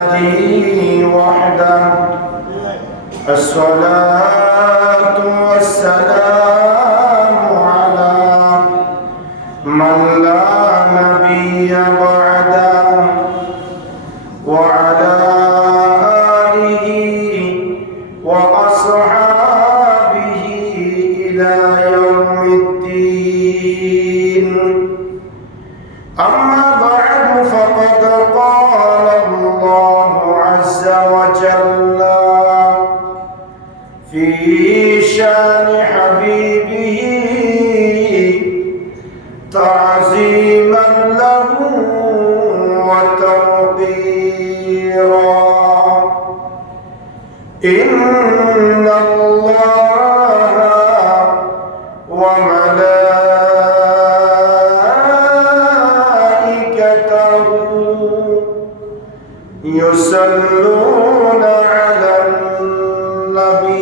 وحده الصلاة والسلام على من لا نبي بعده وعلى آله وأصحابه إلى يوم الدين أما بعد فقد قال الله عز وجل في شان حبيبه تعظيما له وتوقيرا إن الله وملائكته يصلون على النبي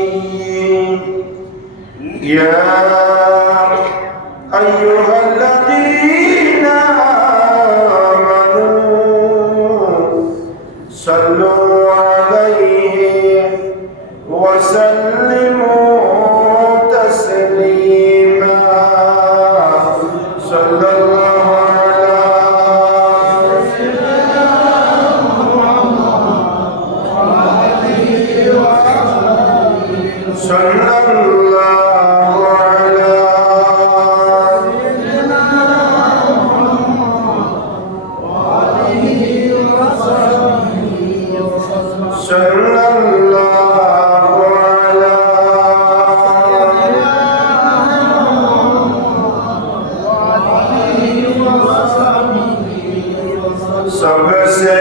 يا أيها الذين آمنوا صلوا عليه وسلموا تسليما صلى الله على صلى الله على صلى الله على सबसे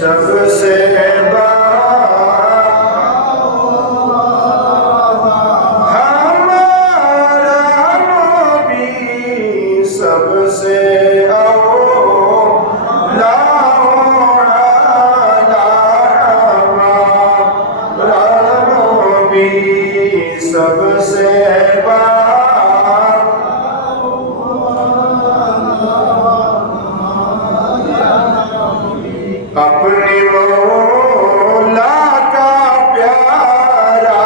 सबसे हमारा नबी सबसे औला हमारा नबी सबसे अपने मौला का प्यारा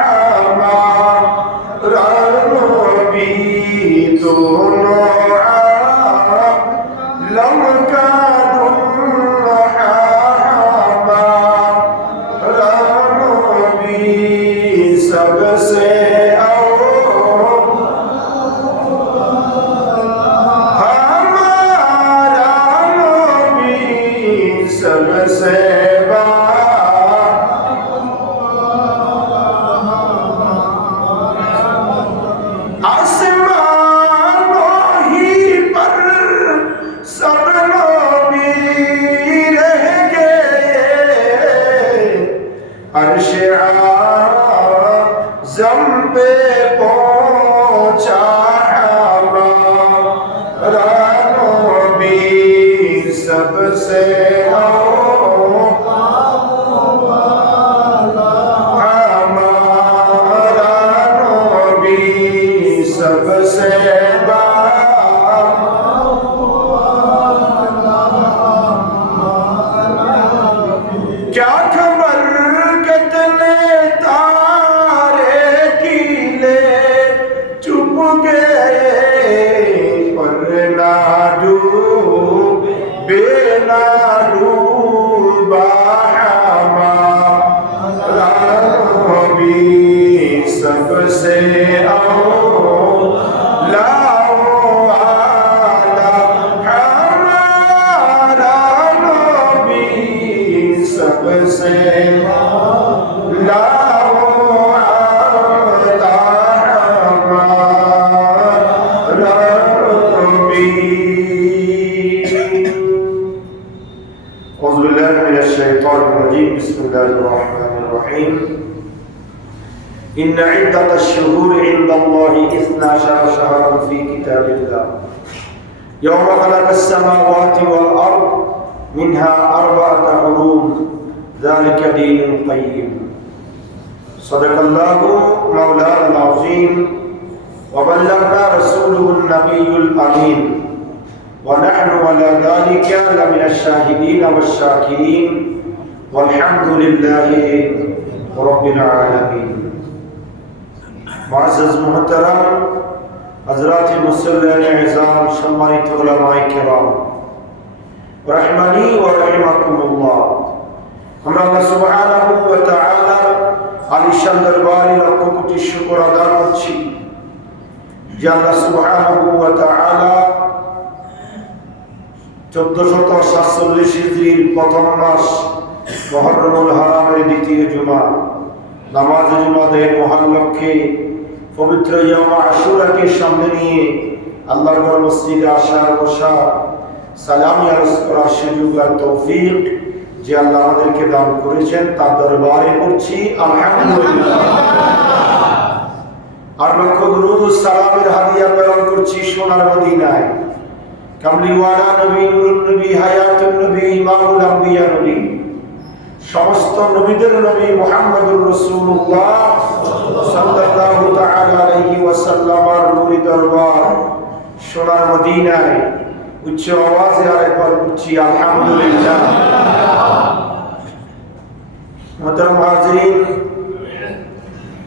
हमारा नबी दोनों आलम का दुल्हा हमारा नबी सबसे सबसे आसमानों ही पर सब नबी रह गए अर्श आज़म पे पहुंचा हमारा नबी सबसे सबसे क्या खबर कितने तारे कीले चुप गए पर ना डूबे ना डूबा हमारा नबी सबसे सबसे أعوذ بالله من الشيطان الرجيم بسم الله الرحمن الرحيم إن عدة الشهور عند الله 12 شهرا في كتاب الله يوم خلق السماوات والأرض منها 4 حروم ذلك دين القيم صدق الله مولانا العظيم وبلغنا رسوله النبي الأمين ونحن على ذلك لمن الشاهدين والشاكرين والحمد لله رب العالمين معزز محترم حضرات মুসল্লিয়ান ইজাম সম্মানিত উলামায়ে কেরাম রাহমানি ওয়া রাহিমাকুমুল্লাহ আমরা আল্লাহ সুবহানাহু ওয়া তাআলা আলিশান দরবারে লক্ষ কোটি শুকর আদায় করছি যে আল্লাহ সুবহানাহু ওয়া তাআলা 1447 হিজরির প্রথম মাস মুহররমুল হারামের দ্বিতীয় জুমা নামাজ জুমাদের মহান লক্ষ্যে পবিত্র ইয়াম আশুরাকে সামনে নিয়ে আল্লাহর ঘর মসজিদে আসার বসা সালামি আরজ করার সুযোগ আর তৌফিক যে আল্লাহ আমাদেরকে দান করেছেন তার দরবারে করছি আলহামদুলিল্লাহ। আর লক্ষ দুরূদ ও সালামের হাদিয়া প্রেরণ করছি সোনার মদিনায় কামলিওয়ালা নবী নুরুন নবী হায়াতুন নবী ইমামুল আম্বিয়া নবী সমস্ত নবীদের নবী মুহাম্মদুর রাসূলুল্লাহ সাল্লাল্লাহু তাআলা আলাইহি ওয়াসাল্লামের নূরি দরবার সোনার মদিনায় উচ্চ আওয়াজে আরেকবার বলছি আলহামদুলিল্লাহ। মুহতারাম হাজিরিন,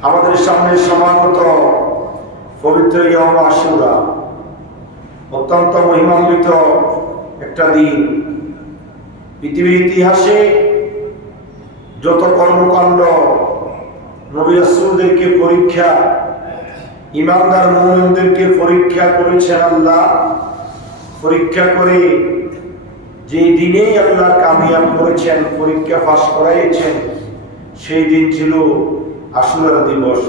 আমাদের সামনে সমাগত পবিত্র ইয়াম আশুরা অত্যন্ত মহিমান্বিত একটা দিন। পৃথিবীর ইতিহাসে যত কর্মকাণ্ড নবী রাসূলদেরকে পরীক্ষা, ঈমানদার মুমিনদেরকে পরীক্ষা করেছেন আল্লাহ, পরীক্ষা করে যে দিনেই আল্লাহ কামিয়াব করেছেন, পরীক্ষা পাস করাইছেন, সেই দিন ছিল আশুরা দিবস।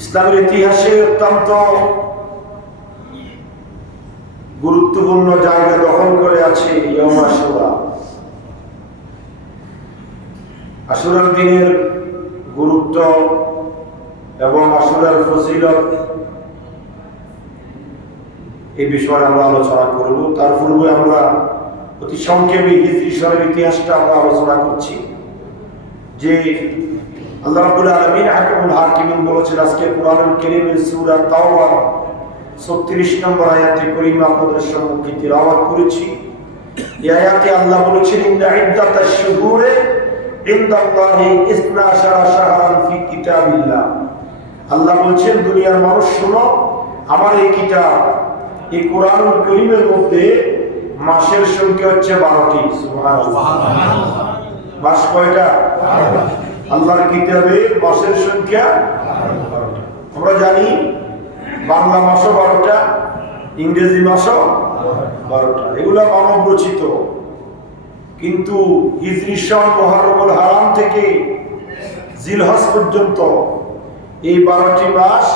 ইসলামের ইতিহাসে অত্যন্ত গুরুত্বপূর্ণ জায়গা দখল করে আছে ইয়াম আশুরা। আশুরার দিনের গুরুত্ব এবং আশুরার ফজিলত এই বিষয়ে আমরা আলোচনা করব। তার পূর্বে আমরা অতি সংক্ষেপে হিজরি সনের ইতিহাসটা আমরা আলোচনা করছি যে আল্লাহ রাব্বুল আলামিন হাকিমুল হাকিমিন বলেছেন আজকে কোরআনুল কারীমের সূরা তাওবা 36 নম্বর আয়াতে কারীমা আপনাদের সম্মুখে তিলাওয়াত করেছি। এই আয়াতে আল্লাহ বলেছেন ইন্না ইদ্দাতাশ শুহুরে ইনদাল্লাহি 12 শাহরান ফি কিতাবিল্লাহ। আল্লাহ বলেছেন দুনিয়ার মানুষ শোনো, আমার এই কিতাব এই কোরআনুল কারীমের মধ্যে মাসের সংখ্যা হচ্ছে 12টি। সুবহানাল্লাহ। মাস কয়টা? আল্লাহর কিতাবে মাসের সংখ্যা 12টা। আমরা জানি বাংলা মাসও 12টা, ইংরেজি মাসও 12টা, এগুলো মানব রচিত। কিন্তু হিজরি সন মুহররমুল হারাম থেকে জিলহজ পর্যন্ত এই 12টি মাস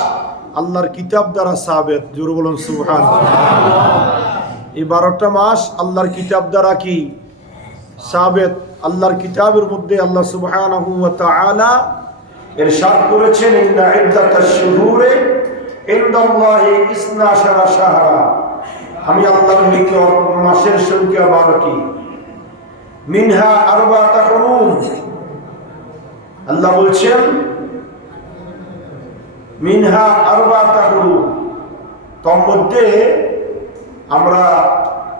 আল্লাহর কিতাব দ্বারা সাবেত। জোরে বলুন সুবহানাল্লাহ। এই 12টা মাস আল্লাহর কিতাব দ্বারা কি সাবেত। আল্লাহর কিতাবের মধ্যে আল্লাহ সুবহানাহু ওয়া তাআলা ইরশাদ করেছেন ইন্না ইদ্দাতাশ শুহুরে ইনদাল্লাহি 12 শাহরা। আমি আল্লাহর নিকট মাসের সংখ্যা 12টি। মিনহা আরবাতা হুরুম। আল্লাহ বলছেন মিনহা আরবাতা হুরুম, তার মধ্যে আমরা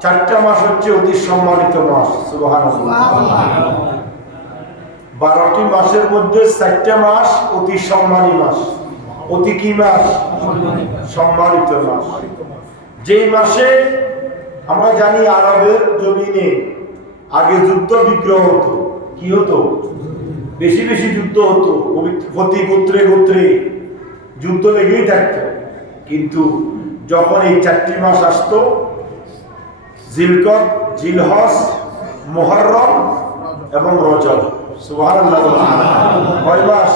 4টা মাস হচ্ছে অতি সম্মানিত মাস। সুবহানাল্লাহ। 12টি মাসের মধ্যে 4টা মাস অতি সম্মানী মাস। অতি কি মাস? সম্মানিত মাস। যে মাসে আমরা জানি আরবের জমিনে আগে যুদ্ধ বিগ্রহ হতো। কি হতো? বেশি বেশি যুদ্ধ হতো, প্রতি গোত্রে গোত্রে যুদ্ধ লেগেই থাকতো। কিন্তু যখন এই 4টি মাস আসতো, জিলকদ, জিলহজ, মুহররম এবং রজব। সুবহানাল্লাহ। কয় মাস?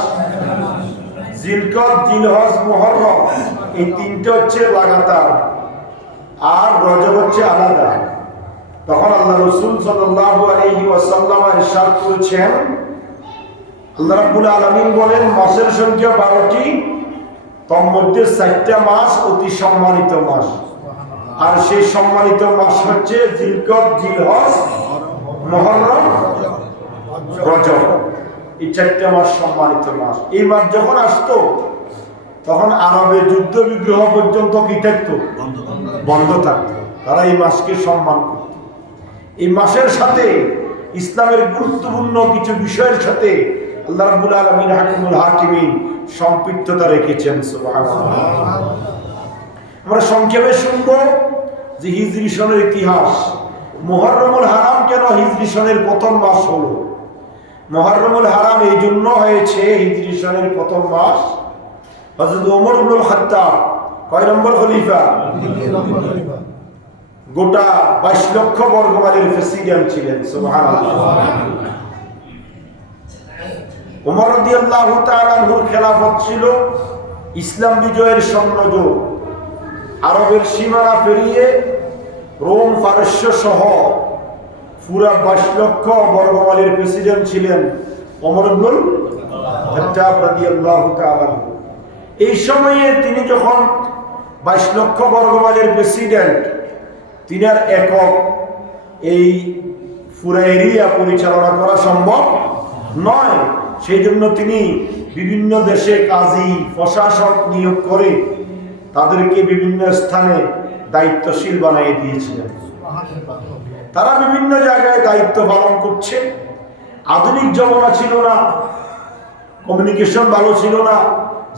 জিলকদ, জিলহজ, মুহররম এই 3টে হচ্ছে লাগাতার, আর রজব হচ্ছে আলাদা। তখন আল্লাহ রাসূল সাল্লাল্লাহু আলাইহি ওয়াসাল্লাম ইরশাদ করেছেন, আল্লাহ রাব্বুল আলামিন বলেন মাসের সংখ্যা 12টি, তার মধ্যে 4টা মাস অতি সম্মানিত মাস। আর সেই সম্মানিত মাস হচ্ছে জিলকদ, জিলহজ, মুহররম রজব, এই 4টা মাস সম্মানিত মাস। এই মাস যখন আসতো তখন আরবে যুদ্ধ বিগ্রহ পর্যন্ত কি থাকতো? বন্ধ থাকতো। তারা এই মাসকে সম্মান করত। এই মাসের সাথে ইসলামের গুরুত্বপূর্ণ কিছু বিষয়ের সাথে আল্লাহ রাব্বুল আলামিন হাকিমুল হাকিমিন সম্পৃক্ততা রেখেছেন। সুবহানাল্লাহ। আমরা সংক্ষেপে শুনবো যে হিজরি সনের ইতিহাস। মুহররমুল হারাম কেন হিজরি সনের প্রথম মাস হলো? মুহররমুল হারাম এই জন্য হয়েছে হিজরি সনের প্রথম মাস। হযরত ওমর ইবনুল খাত্তাব কয় নম্বর খলিফা? গোটা 22 লক্ষ বর্গ মাইলের প্রেসিডেন্ট ছিলেন। সুবহানাল্লাহ। ওমর রাদিয়াল্লাহু তাআলা আনহুর খেলাফত ছিল ইসলাম বিজয়ের স্বর্ণযুগ। আরবের সীমানা পেরিয়ে রোম পারস্য সহ পুরা 22 লক্ষ বর্গ মাইলের প্রেসিডেন্ট ছিলেন ওমর ইবনুল খাত্তাব রাদিয়াল্লাহু তাআলা। এই সময়ে তিনি যখন 22 লক্ষ বর্গ মাইলের প্রেসিডেন্ট, তিনার একক এই পুরা এরিয়া পরিচালনা করা সম্ভব নয়। সেই জন্য তিনি বিভিন্ন দেশে কাজী প্রশাসক নিয়োগ করে তাদেরকে বিভিন্ন স্থানে দায়িত্বশীল বানিয়ে দিয়েছিলেন। তারা বিভিন্ন জায়গায় দায়িত্ব পালন করছে। আধুনিক জমানা ছিল না, কমিউনিকেশন ভালো ছিল না,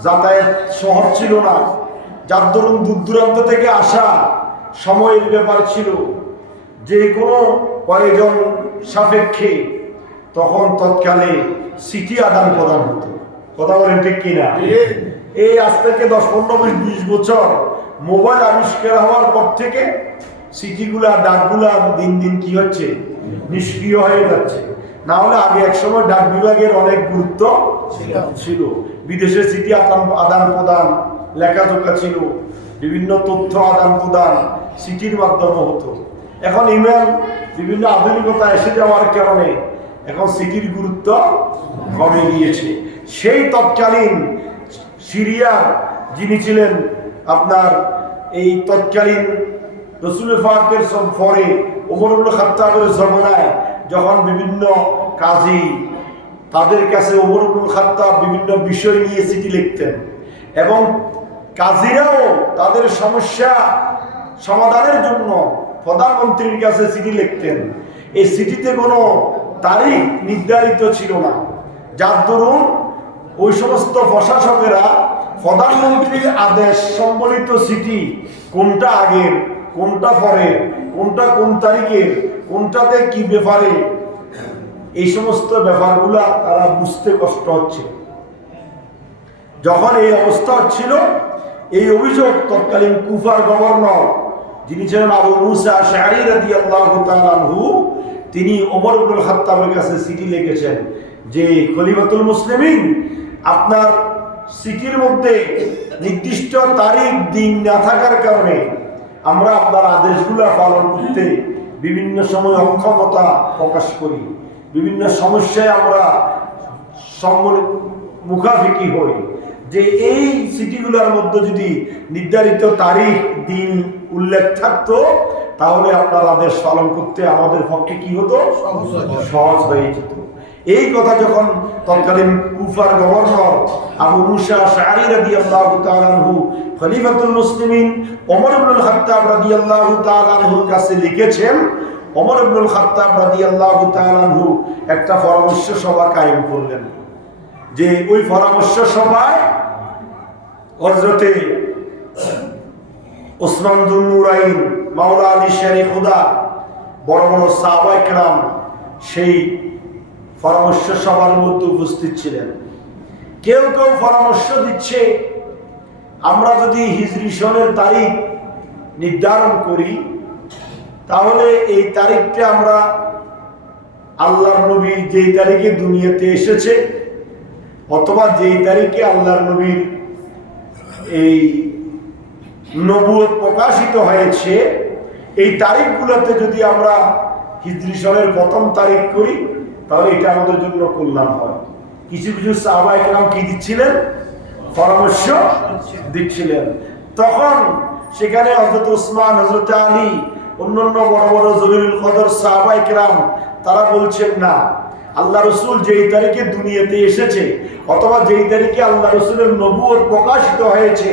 যাতায়াত সহজ ছিল না, যার দরুন দূর দূরান্ত থেকে আসা সময়ের ব্যাপার ছিল। যে কোনো প্রয়োজন সাপেক্ষে তখন তৎকালে চিঠি আদান প্রদান হতো। কথা বলেন ঠিক কিনা? এই আজ থেকে 10, 15, 20 বছর মোবাইল আবিষ্কার হওয়ার পর থেকে চিঠিগুলা ডাকগুলা দিন দিন কি হচ্ছে? নিষ্ক্রিয় হয়ে যাচ্ছে। না হলে আগে একসময় ডাক বিভাগের অনেক গুরুত্ব ছিল। বিদেশে চিঠি আদান প্রদান, লেখাজোখা ছিল, বিভিন্ন তথ্য আদান প্রদান চিঠির মাধ্যমে হতো। এখন ইমেল, বিভিন্ন আধুনিকতা এসে যাওয়ার কারণে এখন চিঠির গুরুত্ব কমে গিয়েছে। সেই তৎকালীন সিরিয়ার যিনি ছিলেন আপনার এই তৎকালীন রাসূল পাকের পরে ওমর ইবনে খাত্তাবের জমানায় যখন বিভিন্ন কাজী তাদের কাছে ওমর ইবনে খাত্তাব বিভিন্ন বিষয় নিয়ে চিঠি লিখতেন এবং কাজীরাও তাদের সমস্যা সমাধানের জন্য প্রধানমন্ত্রীর কাছে চিঠি লিখতেন। এই চিঠিতে কোনো তারিখ নির্ধারিত ছিল না, যার দরুন ওই সমস্ত প্রশাসকেরা প্রধানমন্ত্রীর আদেশ সম্বলিত চিঠি কোনটা আগের, কোনটা পরের, কোনটা কোন তারিখের, কোনটাতে কি ব্যাপারে, এই সমস্ত ব্যাপারগুলা তারা বুঝতে কষ্ট হচ্ছে। যখন এই অবস্থা হচ্ছিল, এই অভিযোগ তৎকালীন কুফার গভর্নর যিনি ছিলেন আবু মুসা আশআরী রাদিয়াল্লাহু তাআলা আনহু, তিনি ওমর ইবনুল খাত্তাবের কাছে চিঠি লিখেছেন যে খলিফাতুল মুসলিমিন, আপনার চিঠির মধ্যে নির্দিষ্ট তারিখ দিন না থাকার কারণে আমরা আপনার আদেশগুলো পালন করতে বিভিন্ন সময় অক্ষমতা প্রকাশ করি, বিভিন্ন সমস্যায় আমরা মুখাফিকি হই। যে এই চিঠিগুলোর মধ্যে যদি নির্ধারিত তারিখ দিন উল্লেখ থাকতো তাহলে আপনার আদেশ পালন করতে আমাদের পক্ষে কি হতো? সহজ হয়ে যেত। এই কথা যখন তৎকালীন কুফার গভর্নর আবু মুসা আশআরী রাদিয়াল্লাহু তাআলা আনহু খলিফাতুল মুসলিমিন ওমর ইবনুল খাত্তাব রাদিয়াল্লাহু তাআলা আনহুর কাছে লিখেছেন, ওমর ইবনুল খাত্তাব রাদিয়াল্লাহু তাআলা আনহু একটা পরামর্শ সভা কায়েম করলেন। যে ওই পরামর্শ সভায় হযরতে ওসমান দুন নুরাইন, মাওলা আলী শেরে খুদা, বড় বড় সাহাবায়ে কেরাম সেই পরামর্শ সভার মধ্যে উপস্থিত ছিলেন। কেউ কেউ পরামর্শ দিচ্ছে, আমরা যদি হিজরি সনের তারিখ নির্ধারণ করি তাহলে এই তারিখটা আমরা আল্লাহর নবী যেই তারিখে দুনিয়াতে এসেছে অথবা যেই তারিখে আল্লাহর নবীর এই নবুয়ত প্রকাশিত হয়েছে, এই তারিখগুলোতে যদি আমরা হিজরি সনের প্রথম তারিখ করি তাহলে এটা আমাদের জন্য কল্যাণ হয়। কিছু কিছু সাহাবায়ে কেরাম কি দিচ্ছিলেন? পরামর্শ দিচ্ছিলেন। তখন সেখানে হযরত ওসমান, হযরত আলী, অন্যান্য বড় বড় জলিলুল কদর সাহাবায়ে কেরাম তারা বলছেন, না, আল্লাহ রসুল যেই তারিখে দুনিয়াতে এসেছে অথবা যেই তারিখে আল্লাহ রসুলের নবুয়ত প্রকাশিত হয়েছে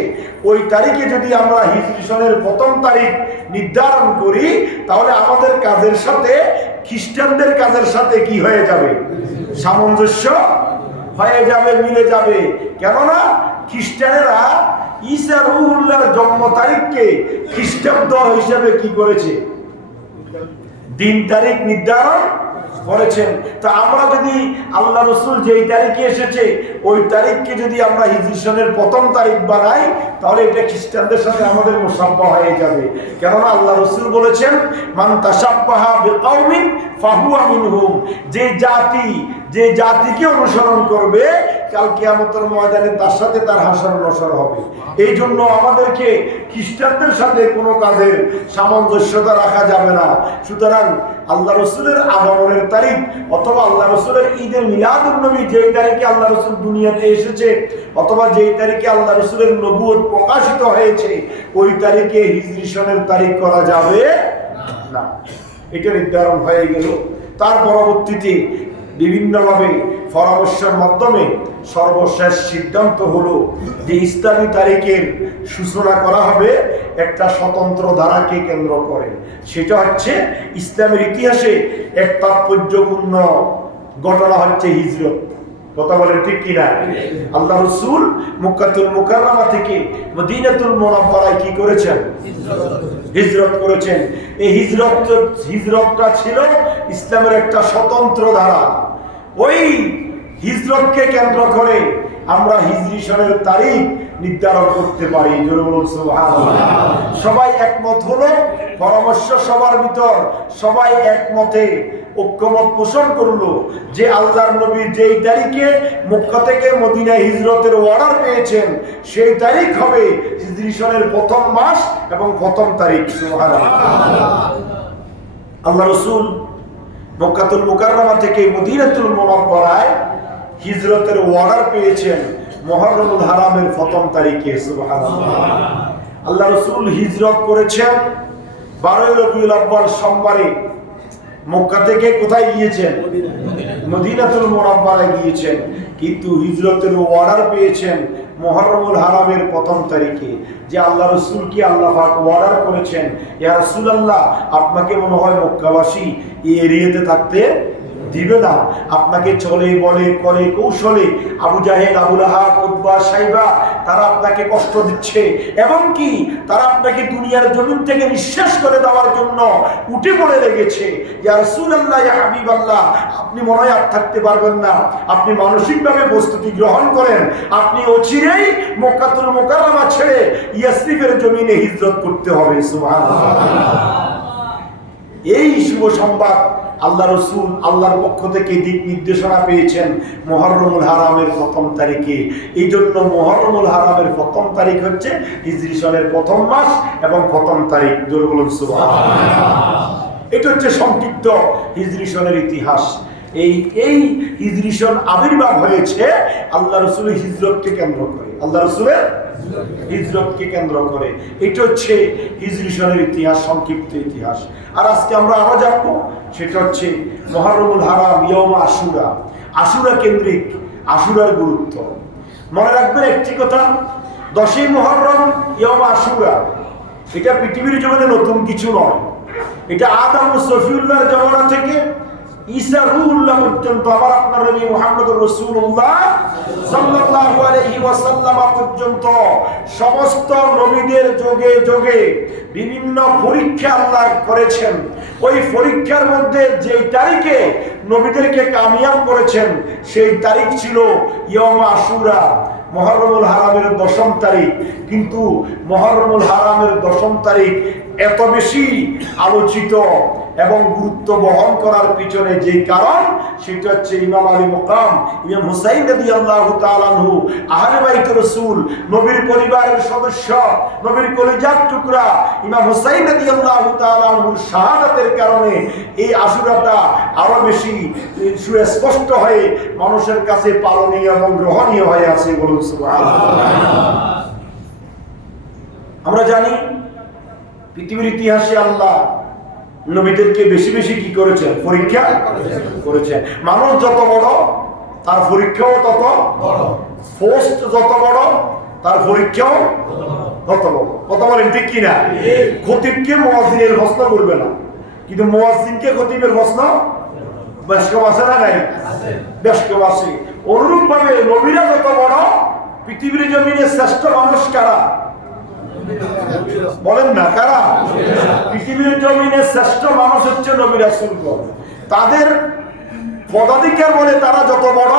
ওই তারিখে যদি আমরা হিজরি সনের প্রথম তারিখ নির্ধারণ করি তাহলে আমাদের কাজের সাথে খ্রিস্টানদের কাজের সাথে কি হয়ে যাবে? সামঞ্জস্য হয়ে যাবে, মিলে যাবে। কেননা খ্রিস্টানেরা ঈসা রূহুল্লাহর জন্ম তারিখকে খ্রিস্টাব্দ হিসেবে কি করেছে? দিন তারিখ নির্ধারণ করেছেন। তা আমরা যদি আল্লাহ রসুল যেই তারিখে এসেছে ওই তারিখকে যদি আমরা হিজরি সনের প্রথম তারিখ বানাই তাহলে এটা খ্রিস্টানদের সাথে আমাদের মুসাব্বাহ হয়ে যাবে। কেননা আল্লাহ রসুল বলেছেন মান তাশাব্বাহা বিকাউমিন ফাহুয়া মিনহুম, যে জাতিকে অনুসরণ করবে কাল কিয়ামতের ময়দানে তার সাথে তার হাসর নসর হবে। এই জন্য আমাদেরকে খ্রিস্টানদের সাথে কোনো কাজের সামঞ্জস্যতা রাখা যাবে না। সুতরাং আল্লাহ রসুলের আগমনের তারিখ অথবা আল্লাহ রসুলের ঈদের মিলাদুন নবী যেই তারিখে আল্লাহ রসুল দুনিয়াতে এসেছে অথবা যেই তারিখে আল্লাহ রসুলের নবুয়ত প্রকাশিত হয়েছে ওই তারিখে হিজরি সনের তারিখ করা যাবে না। এটা নির্ধারণ হয়ে গেল। তার পরবর্তীতে বিভিন্নভাবে পরামর্শের মাধ্যমে সর্বশেষ সিদ্ধান্ত হলো যে ইসলামী তারিখের সূচনা করা হবে একটা স্বতন্ত্র ধারাকে কেন্দ্র করে। সেটা হচ্ছে ইসলামের ইতিহাসে এক তাৎপর্যপূর্ণ ঘটনা হচ্ছে হিজরত। কথা বলেন ঠিক কিনা? আল্লাহ রসুল মক্কাতুল মুকাররমা থেকে মদিনাতুল মুনাওয়ারায় কি করেছেন? হিজরত করেছেন। এই হিজরতটা ছিল ইসলামের একটা স্বতন্ত্র ধারা। ওই হিজরতকে কেন্দ্র করে আমরা হিজরি সনের তারিখ নির্ধারণ করতে পারি। সবাই একমত হলো, পরামর্শ সবার ভিতর, সবাই একমতে ঐক্যমত পোষণ করলো যে আল্লাহর নবী যেই তারিখে মক্কা থেকে মদিনায় হিজরতের অর্ডার পেয়েছেন সেই তারিখ হবে হিজরি সনের প্রথম মাস এবং প্রথম তারিখ। আল্লাহ রসুল মক্কাতুল মুকাররমা থেকে মদিনাতুল মুনাওয়ারায় হিজরতের অর্ডার পেয়েছেন মুহররমুল হারামের প্রথম তারিখে। সুবহানাল্লাহ। আল্লাহ রসুল হিজরত করেছেন 12 রবিউল আউয়াল সোমবারে। মক্কা থেকে কোথায় গিয়েছেন? মদিনাতুল মুনাওয়ারায় গিয়েছেন। কিন্তু হিজরতের অর্ডার পেয়েছেন মুহররমুল হারামের প্রথম তারিখে। যে আল্লাহ রসুল কি আল্লাহ পাক অর্ডার করেছেন, ইয়া রাসূলুল্লাহ আপনাকে মনে হয় মক্কাবাসী এই এরিয়াতে থাকতে দিবে না, আপনাকে চলে বলে করে কৌশলে আবু জাহেল, আবু লাহাব, উতবা, শাইবা তারা আপনাকে কষ্ট দিচ্ছে এবং কি তারা আপনাকে দুনিয়ার জমিন থেকে নিঃশেষ করে দেওয়ার জন্য উঠে পড়ে লেগেছে। ইয়া রাসূলুল্লাহ, ইয়া হাবিবাল্লাহ আপনি মনে হয় আর থাকতে পারবেন না, আপনি মানসিকভাবে প্রস্তুতি গ্রহণ করেন, আপনি অচিরেই মক্কাতুল মুকাররমা ছেড়ে ইয়াসরিফের জমিনে হিজরত করতে হবে। সুবহানাল্লাহ। এই শুভ সংবাদ আল্লাহ রসুল আল্লাহর পক্ষ থেকে দিক নির্দেশনা পেয়েছেন মুহররমুল হারামের প্রথম তারিখে। এই জন্য মুহররমুল হারামের প্রথম তারিখ হচ্ছে হিজরি সনের প্রথম মাস এবং প্রথম তারিখ। বলুন সুবহানাল্লাহ। এটা হচ্ছে সংক্ষিপ্ত হিজরি সনের ইতিহাস। এই হিজরি সন আবির্ভাব হয়েছে আল্লাহ রসুলের হিজরতকে কেন্দ্র করে। আল্লাহ রসুলের হিজরতকে কেন্দ্র করে। এটা হচ্ছে হিজরি সনের ইতিহাস, সংক্ষিপ্ত ইতিহাস। আর আজকে আমরা আরো জানবো সেটা হচ্ছে মুহররমুল হারাম, ইয়াউম আশুরা, আশুরা কেন্দ্রিক, আশুরার গুরুত্ব। মনে রাখবেন একটি কথা, 10ই মুহররম ইয়াউম আশুরা এটা পৃথিবীর জমিনে নতুন কিছু নয়। এটা আদম ও সফিউল্লাহর জমানা থেকে ঈসা রূহুল্লাহ পর্যন্ত আবার আপনার নবী মুহাম্মদুর রাসূলুল্লাহ সাল্লাল্লাহু আলাইহি ওয়াসাল্লাম পর্যন্ত সমস্ত নবীদের যুগে যুগে বিভিন্ন পরীক্ষা আল্লাহ করেছেন। ওই পরীক্ষার মধ্যে যে তারিখে নবীদেরকে কামিয়াব করেছেন সেই তারিখ ছিল ইয়াউম আশুরা, মুহররমুল হারামের 10ম তারিখ। কিন্তু মুহররমুল হারামের 10ম তারিখ এত বেশি আলোচিত এবং গুরুত্ব বহন করার পিছনে যে কারণ সেটা হচ্ছে ইমাম আলী মুকাম, ইমাম হুসাইন রাদিয়াল্লাহু তাআলা আনহু, আহলে বাইত রাসূল, নবীর পরিবারের সদস্য, নবীর কলিজার টুকরা ইমাম হুসাইন রাদিয়াল্লাহু তাআলা আনহুর শাহাদাতের কারণে এই আশুরাটা আরো বেশি সুস্পষ্ট হয়ে মানুষের কাছে পালনীয় এবং গ্রহণীয় হয়ে আছে। বলুন সুবহানাল্লাহ। আমরা জানি পৃথিবীর ইতিহাসে আল্লাহ নবীদেরকে বেশি বেশি কি করেছেন? পরীক্ষা করেছেন। মানুষ যত বড় তার পরীক্ষাও তত বড়, পোস্ট যত বড় তার পরীক্ষাও তত বড়। কথা বলেন ঠিক কিনা? খতিবকে মুয়াজ্জিনের প্রশ্ন করবে না, কিন্তু মুয়াজ্জিনকে খতিবের প্রশ্ন বেশ কম আছে না নাই? বেশ কম আছে। অনুরূপ ভাবে নবীরা যত বড়, পৃথিবীর জমিনে শ্রেষ্ঠ মানুষ কারা? বলেন না কারা? পৃথিবীর জমিনে শ্রেষ্ঠ মানুষ হচ্ছে নবী রাসূলগণ। তাদের পদাধিকার বলে তারা যত বড়,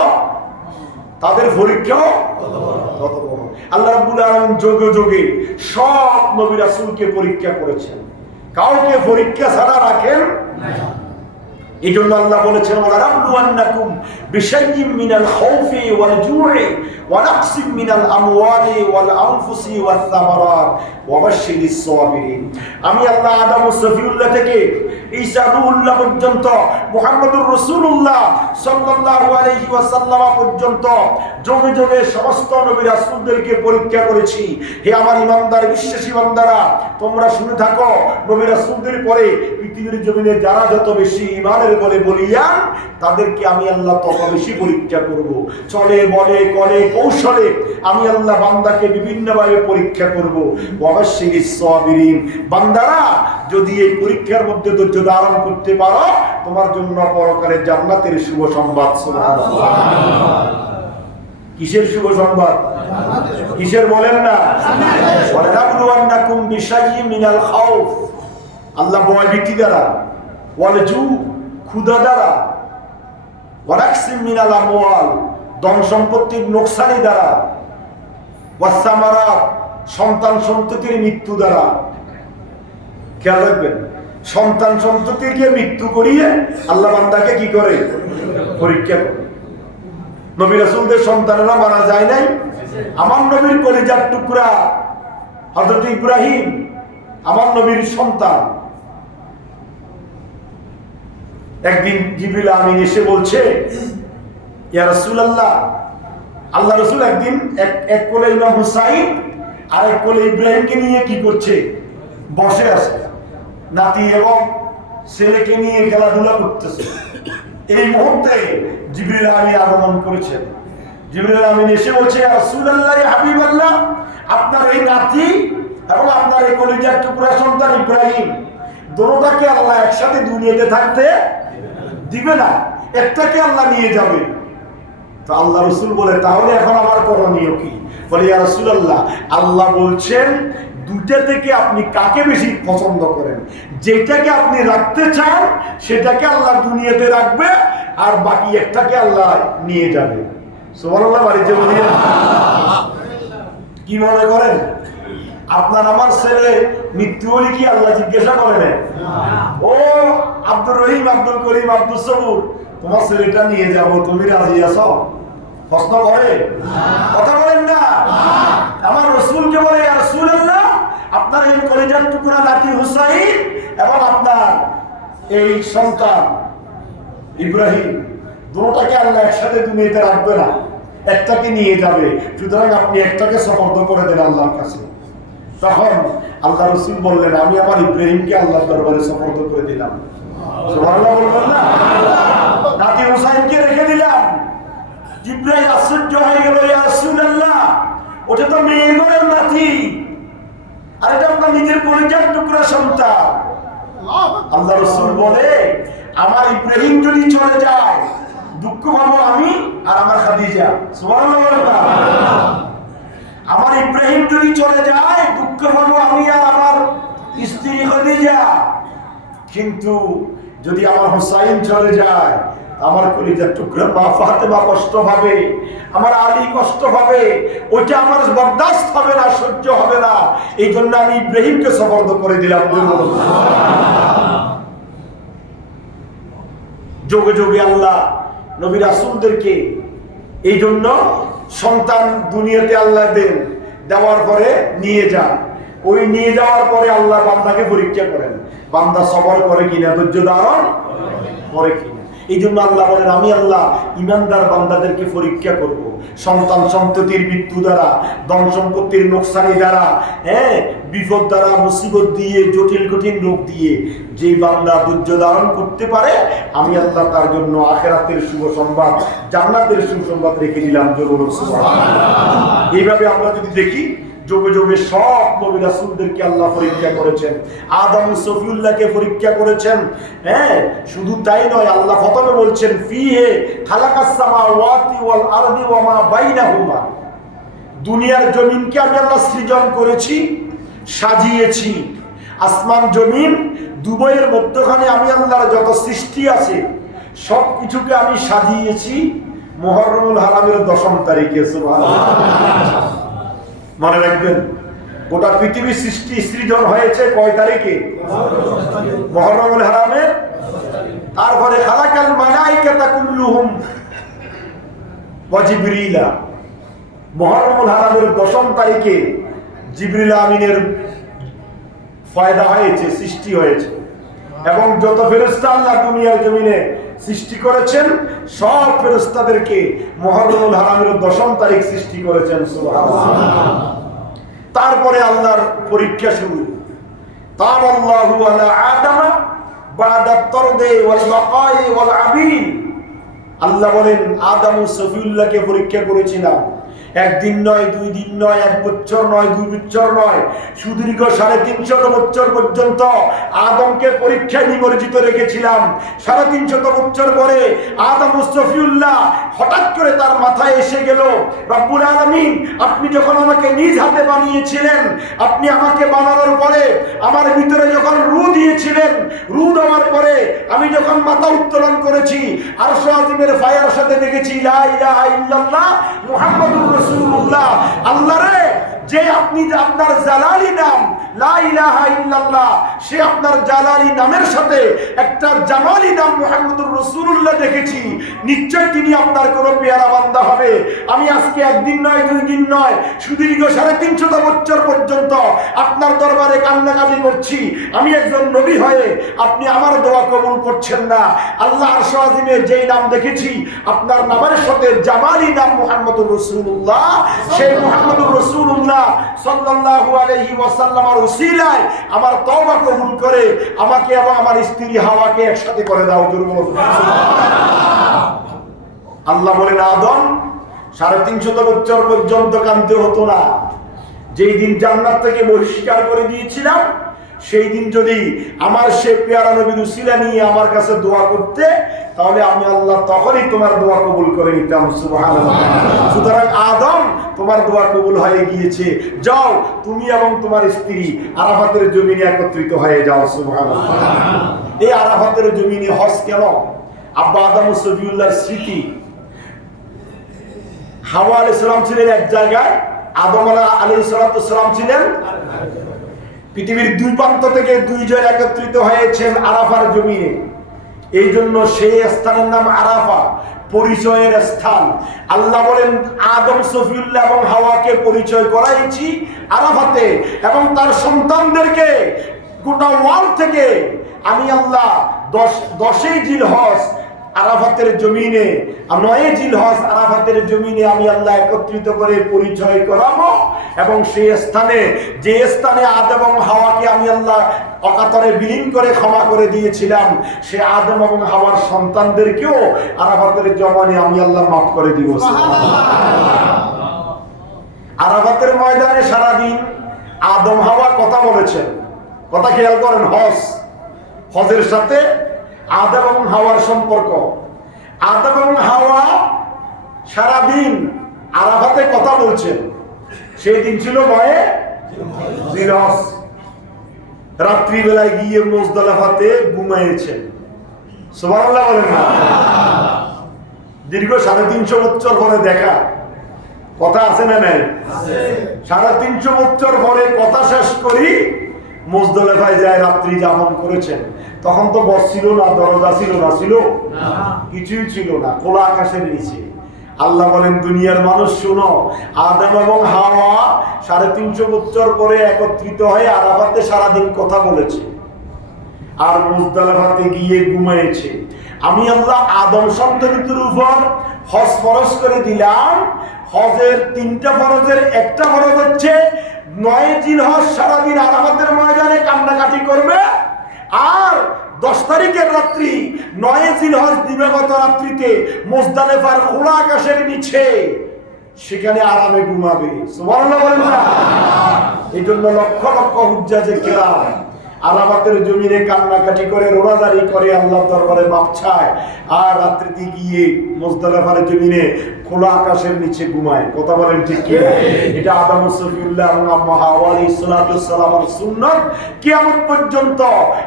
তাদের পরীক্ষাও তত বড়। আল্লাহ রাব্বুল আলামিন যোগে যোগে সব নবী রাসূলকে পরীক্ষা করেছেন, কাউকে পরীক্ষা ছাড়া রাখেন না। এই জন্য আল্লাহ বলেছেন, ওয়ালানাবলুওয়ান্নাকুম বিশাইইম মিনাল খাউফি ওয়াল জু'i ওয়া নাকসিম মিনাল আমওয়ালি ওয়াল আনফুসি ওয়াস সামারাত ওয়া বাশশিরিস সাবিরিন। আমি আল্লাহ আদম ও সফিউল্লাহ থেকে ঈসা রূহুল্লাহ পর্যন্ত, মুহাম্মদুর রাসূলুল্লাহ সাল্লাল্লাহু আলাইহি ওয়াসাল্লাম পর্যন্ত যুগে যুগে সমস্ত নবী রাসূলদেরকে পরীক্ষা করেছি। হে আমার ঈমানদার বিশ্বাসী বান্দারা, তোমরা শুনে থাকো, নবী রাসূলদের পরে পৃথিবীর জমিনে যারা যত বেশি ঈমানের বলে বলিয়ান, তাদেরকে আমি আল্লাহ তত বেশি পরীক্ষা করব। চলে বলে করে কৌশলে আমি আল্লাহ বান্দাকে বিভিন্নভাবে পরীক্ষা করব। ওয়াবাশশিরিস সাবিরিন, বান্দারা যদি এই পরীক্ষার মধ্যে ধৈর্য ধারণ করতে পারো, তোমার জন্য পরকালে জান্নাতের শুভ সংবাদ। সুবহানাল্লাহ। কিসের শুভ সংবাদ? কিসের বলেন না? ওয়ালানাবলুওয়ান্নাকুম বিশাইইম মিনাল খাউফ, আল্লাহ ভয়ভীতি দ্বারা, ওয়াল জু ক্ষুধা দ্বারা, ওয়া নাকসিম মিনাল আমওয়াল ধন সম্পত্তির নোকসানি দ্বারা, ওয়াস সামারাত সন্তান সন্ততির মৃত্যু দ্বারা। খেয়াল রাখবেন, সন্তান সন্ততিকে মৃত্যু করিয়ে আল্লাহ বান্দাকে কি করে? পরীক্ষা করে। নবী রাসূলদের সন্তানেরা মারা যায় নাই? আমার নবীর কলিজার টুকরা হযরত ইব্রাহিম আমার নবীর সন্তান। একদিন জিবরিল আমিন এসে বলছে, ইয়া রাসূলুল্লাহ, আল্লাহ রাসূল একদিন এক কোলে ইমাম হুসাইন আর এক কোলে ইব্রাহিমকে নিয়ে কি করছে? বসে আছে, নাতি এবং ছেলেকে নিয়ে খেলাধুলা করতেছে। এই মুহূর্তে জিবরিল আমিন আগমন করেছেন। জিবরিল আমিন এসে বলছে, ইয়া রাসূলুল্লাহ, ইয়া হাবিবাল্লাহ, আপনার এই নাতি এবং আপনার এই কলিজার টুকরা সন্তান ইব্রাহিম, দুটোটাকে আল্লাহ একসাথে দুনিয়াতে থাকতে দিবে না, একটাকে আল্লাহ নিয়ে যাবে। তো আল্লাহ রাসূল বলে, তাহলে এখন আমার করণীয় কি? বলে, ইয়া রাসূলুল্লাহ, আল্লাহ বলছেন দুইটা থেকে আপনি কাকে বেশি পছন্দ করেন? যেটাকে আপনি রাখতে চান সেটাকে আল্লাহ দুনিয়াতে রাখবে, আর বাকি একটাকে আল্লাহ নিয়ে যাবে। সুবহানাল্লাহ। বাড়িতে বলি কি মনে করেন? আপনার আমার ছেলে মৃত্যু হলে কি আল্লাহ জিজ্ঞাসা করেন? ও আব্দুর রহিম, আব্দুল করিম, আব্দুল সবুর, তোমার ছেলেটা নিয়ে যাব, তুমি রাজি আছো? প্রশ্ন করে? কথা বলেন না। আমার রাসূলকে বলে, ইয়া রাসূলুল্লাহ, আপনার এই কলিজার টুকরা নাতি হুসাইন এবং আপনার এই সন্তান ইব্রাহিম, দুটোটাকে আল্লাহ একসাথে দুনিয়াতে রাখবে না, একটাকে নিয়ে যাবে, সুতরাং আপনি একটাকে সুপর্দ করে দেন আল্লাহর কাছে। তখন আল্লাহ রাসূল বললেন, আমি আমার ইব্রাহিমকে আল্লাহর দরবারে সুপর্দ করে দিলাম। সুবহানাল্লাহ বলবেন না? নাতি হুসাইনকে রেখে দিলাম। জিবরাইল আশ্চর্য হয়ে গেল, ইয়া রাসূলুল্লাহ, ওটা তো মেয়ের নাতি, আর এটা আপনার নিজের কলিজার টুকরা সন্তান। আল্লাহ রাসূল বলে, আমার ইব্রাহিম যদি চলে যায় দুঃখ পাবো আমি আর আমার খাদিজা। সুবহানাল্লাহ বলেন না? আমার ইব্রাহিম যদি চলে যায় দুঃখ পাবো আমি আর আমার স্ত্রী খাদিজা, কিন্তু যদি আমার হুসাইন চলে যায় আমার কলিজার টুকরা মা ফাতেমা কষ্ট পাবে, আমার আলী কষ্ট পাবে, ওইটা আমার বরদাস্ত হবে না, সহ্য হবে না। এই জন্য আমি ইব্রাহিমকে সুপর্দ করে দিলাম। যোগে যোগে আল্লাহ নবী রাসূলদেরকে এই জন্য সন্তান দুনিয়াতে আল্লাহ দেন, দেওয়ার পরে নিয়ে যান। ওই নিয়ে যাওয়ার পরে আল্লাহ বান্দাকে পরীক্ষা করেন, বান্দা সবর করে কিনা, ধৈর্য ধারণ করে কিনা। এই জন্য আল্লাহ বলেন, আমি আল্লাহ ইমানদার বান্দাদেরকে পরীক্ষা করব। সন্তান সন্ততির মৃত্যু দ্বারা, ধন সম্পত্তির নোকসানি দ্বারা, বিপদ দ্বারা, মুসিবত দিয়ে, জটিল কঠিন রোগ দিয়ে যে বান্দা ধৈর্য ধারণ করতে পারে, আমি আল্লাহ তার জন্য আখিরাতের শুভ সংবাদ, জান্নাতের সুসংবাদ রেখে দিলাম। জরুর সুবহানাল্লাহ। এইভাবে আমরা যদি দেখি, যুগে যুগে সব নবী রাসূলদেরকে আল্লাহ পরীক্ষা করেছেন। আদম ও সফিউল্লাহকে পরীক্ষা করেছেন। শুধু তাই নয়, আল্লাহ প্রথমে বলছেন ফিহে খালাকাস সামাওয়াতি ওয়াল আরদি ওয়া মা বাইনাহুমা। দুনিয়ার জমিনকে আমি আল্লাহ সৃজন করেছি, সাজিয়েছি। আসমান জমিন দুবয়ের মধ্যখানে আমি আল্লাহর যত সৃষ্টি আছে সব কিছুকে আমি সাজিয়েছি মুহররমুল হারামের 10ম তারিখে। সুবহানাল্লাহ। মনে রাখবেন, গোটা পৃথিবীর সৃজন হয়েছে কয় তারিখে? মুহররমুল হারামের। তারপরে খালাকাল মালাইকাতা কুল্লুহুম ওয়া জিবরিলা। মুহররমুল হারামের 10ম তারিখে জিবরিল আমিনের ফায়দা হয়েছে, সৃষ্টি হয়েছে। এবং যত ফেরেশতা আল্লাহ দুনিয়ার জমিনে সৃষ্টি করেছেন, সব ফেরেশতাদেরকে মুহররমুল হারামের 10ম তারিখ সৃষ্টি করেছেন। সুবহানাল্লাহ। তারপরে আল্লাহর পরীক্ষা শুরু। তাআল্লাহু আলা আদম বাদা তরদে ওয়াল বাকাই ওয়াল আবিন। আল্লাহ বলেন, আদম ও সফিউল্লাহকে পরীক্ষা করেছিলাম। একদিন নয়, 2 দিন নয়, 1 বছর নয়, 2 বছর নয়, সুদীর্ঘ 350 বছর পর্যন্ত আদমকে পরীক্ষায় নিমজ্জিত রেখেছিলাম। 350 বছর পরে আদম ও সফিউল্লাহ হঠাৎ করে তার মাথায় এসে গেল, রব্বুল আলামিন, আপনি যখন আমাকে নিজ হাতে বানিয়েছিলেন, আপনি আমাকে বানানোর পরে আমার ভিতরে যখন রূহ দিয়েছিলেন, রূহ দেওয়ার পরে আমি যখন মাথা উত্তোলন করেছি, আরশ আজিমের ফায়ার সাথে দেখেছি লা ইলাহা ইল্লাল্লাহ মুহাম্মাদুর রাসূলুল্লাহ। আল্লাহ রে, যে আপনি যে আপনার জালালি নাম লা ইলাহা ইল্লাল্লাহ, সে আপনার জালালি নামের সাথে একটা জামালি নাম মুহাম্মাদুর রাসূলুল্লাহ দেখেছি, নিশ্চয় তিনি আপনার কোনো পেয়ারা বান্দা হবে। আমি আজকে 1 দিন নয়, 2 দিন নয়, সুদীর্ঘ 350 বছর পর্যন্ত আপনার দরবারে কান্নাকাটি করছি, আমি একজন নবী হয়ে আপনি আমার দোয়া কবুল করছেন না। আল্লাহ আরশ আজিমে যেই নাম দেখেছি, আপনার নামের সাথে জামালি নাম মুহাম্মাদুর রাসূলুল্লাহ, সেই মুহাম্মাদুর রাসূলুল্লাহ সাল্লাল্লাহু আলাইহি ওয়াসাল্লামের উসিলায় আমার তওবা কবুল করে আমাকে এবং আমার স্ত্রী হাওয়াকে একসাথে করে দাও। আল্লাহ বলেন, আদম 350 বছর পর্যন্ত কাঁদতে হতো না। যেই দিন জান্নাত থেকে বহিষ্কার করে দিয়েছিলাম, সেই দিন যদি আমার সে পেয়ারা নবীর উসিলা নিয়ে আমার কাছে দোয়া করতে, তাহলে আমি আল্লাহ তখনই তোমার দোয়া কবুল করে নিতাম। সুবহানাল্লাহ। সুতরাং আদম, তোমার দোয়া কবুল হয়ে গিয়েছে, যাও তুমি এবং তোমার স্ত্রী আরাফাতের জমিনে একত্রিত হয়ে যাও। সুবহানাল্লাহ। এই আরাফাতের জমিনে হজ কেন? আব্বা আদম ও সফিউল্লাহর স্মৃতি। হাওয়া আলাইহিস সালাম ছিলেন এক জায়গায়, আদম আলাইহিস সালাম ছিলেন। পৃথিবীর 2 প্রান্ত থেকে 2 জন একত্রিত হয়েছেন আরাফার জমিনে। এই জন্য সেই স্থানের নাম আরাফা, পরিচয়ের স্থান। আল্লাহ বলেন, আদম, সফিউল্লাহ এবং হাওয়াকে পরিচয় করাইছি আরাফাতে, এবং তার সন্তানদেরকে গোটা ওয়ার্ল্ড থেকে আমি আল্লাহ 10ই জিলহজ আরাফাতের জমিনে, 9ই জিলহজ আরাফাতের জমিনে আমি আল্লাহ একত্রিত করে পরিচয় করাবো। এবং সেই স্থানে, যে স্থানে আদম এবং হাওয়াকে আমি আল্লাহ অকাতরে বিলীন করে ক্ষমা করে দিয়েছিলাম, সে আদম এবং হাওয়ার সন্তানদেরকেও আরাফাতের জমানে আমি আল্লাহ মাফ করে দিব। আরাফাতের ময়দানে সারাদিন আদম হাওয়া কথা বলেছেন। কথা খেয়াল করেন, হজের সাথে আদম এবং হাওয়ার সম্পর্ক। আদম এবং হাওয়া সারাদিন আরাফাতে কথা বলছেন। সেই দিন ছিল 9 জিলহজ। রাত্রিবেলায় গিয়ে মুজদালিফাতে ঘুমিয়েছেন। সুবহানাল্লাহ বলেন না? দীর্ঘ 350 বছর পরে দেখা কথা আছে না নাই? 350 বছর পরে কথা শেষ করি মুজদালিফায় যায় রাত্রি যাপন করেছেন। তখন তো বস ছিল না, দরজা ছিল না, ছিল কিছুই ছিল না, খোলা আকাশের নিচে। আল্লাহ বলেন, দুনিয়ার মানুষ শুনো, আদম এবং হাওয়া 350 বছর পরে একত্রিত হয়ে আরাফাতে সারাদিন কথা বলেছে আর মুজদালিফাতে গিয়ে ঘুমিয়েছে। আমি আল্লাহ আদম সন্তানদের উপর হজ ফরজ করে দিলাম। হজের 3টা ফরজের একটা ফরজ হচ্ছে 9 জিলহজ সারাদিন আরাফাতের ময়দানে কান্নাকাটি করবে, আর 10 তারিখের রাত্রি 9 জিলহজ দিবাগত রাত্রিতে মুজদালিফার খোলা আকাশের নিচে সেখানে আরামে ঘুমাবে। সুবহানাল্লাহ বলেন না? এই জন্য লক্ষ লক্ষ হুজ্জাজে কেরাম আরাফাতের জমিনে কান্নাকাটি করে, রোজাদারি করে, আল্লাহর দরবারে মাপ চায়, আর রাত্রিতে গিয়ে মুজদালিফার জমিনে খোলা আকাশের নিচে ঘুমায়। কথা বলেন ঠিক কি? এটা আদম সফিউল্লাহ এবং আম্মা হাওয়া আলাইহিস সালামের সুন্নাত। কিয়ামত পর্যন্ত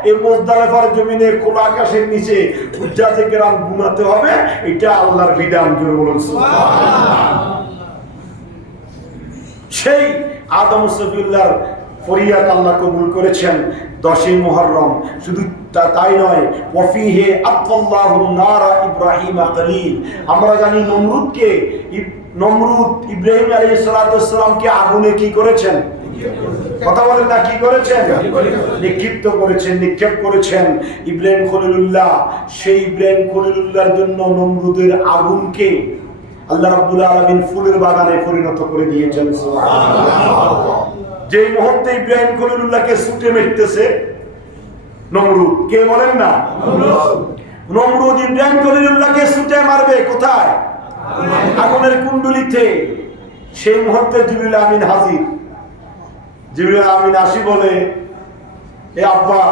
এই মুজদালিফার জমিনে খোলা আকাশের নিচে হুজ্জাজে কেরাম ঘুমাতে হবে, এটা আল্লাহর বিধান। জোরে বলুন সুবহানাল্লাহ। সেই আদম সফিউল্লাহর ফরিয়াদ আল্লাহ কবুল করেছেন 10ই মুহররম। শুধু তাই নয়, ওয়াফিহে আতাল্লাহু নারা ইব্রাহিম খলিল। আমরা জানি নমরুদ ইব্রাহিম আলাইহিস সালামকে আগুনে কি করেছেন? কথা বলেন না, কি করেছেন? নিক্ষেপ করেছেন। ইব্রাহিম খলিলুল্লাহ, সেই ইব্রাহিম খলিলুল্লাহর জন্য নমরুদের আগুনকে আল্লাহ রাব্বুল আলামিন ফুলের বাগানে পরিণত করে দিয়েছেন। সুবহানাল্লাহ। যে মুহূর্তে ইব্রাহিম খলিলুল্লাহকে ছুটে মেরতেছে নমরুদ, কে বলেন না? নমরুদ ইব্রাহিম খলিলুল্লাহকে ছুটে মারবে কোথায়? আগুনের কুণ্ডলিতে। সেই মুহূর্তে জিবরিল আমিন হাজির। জিবরিল আমিন আসি বলে, এ আব্বা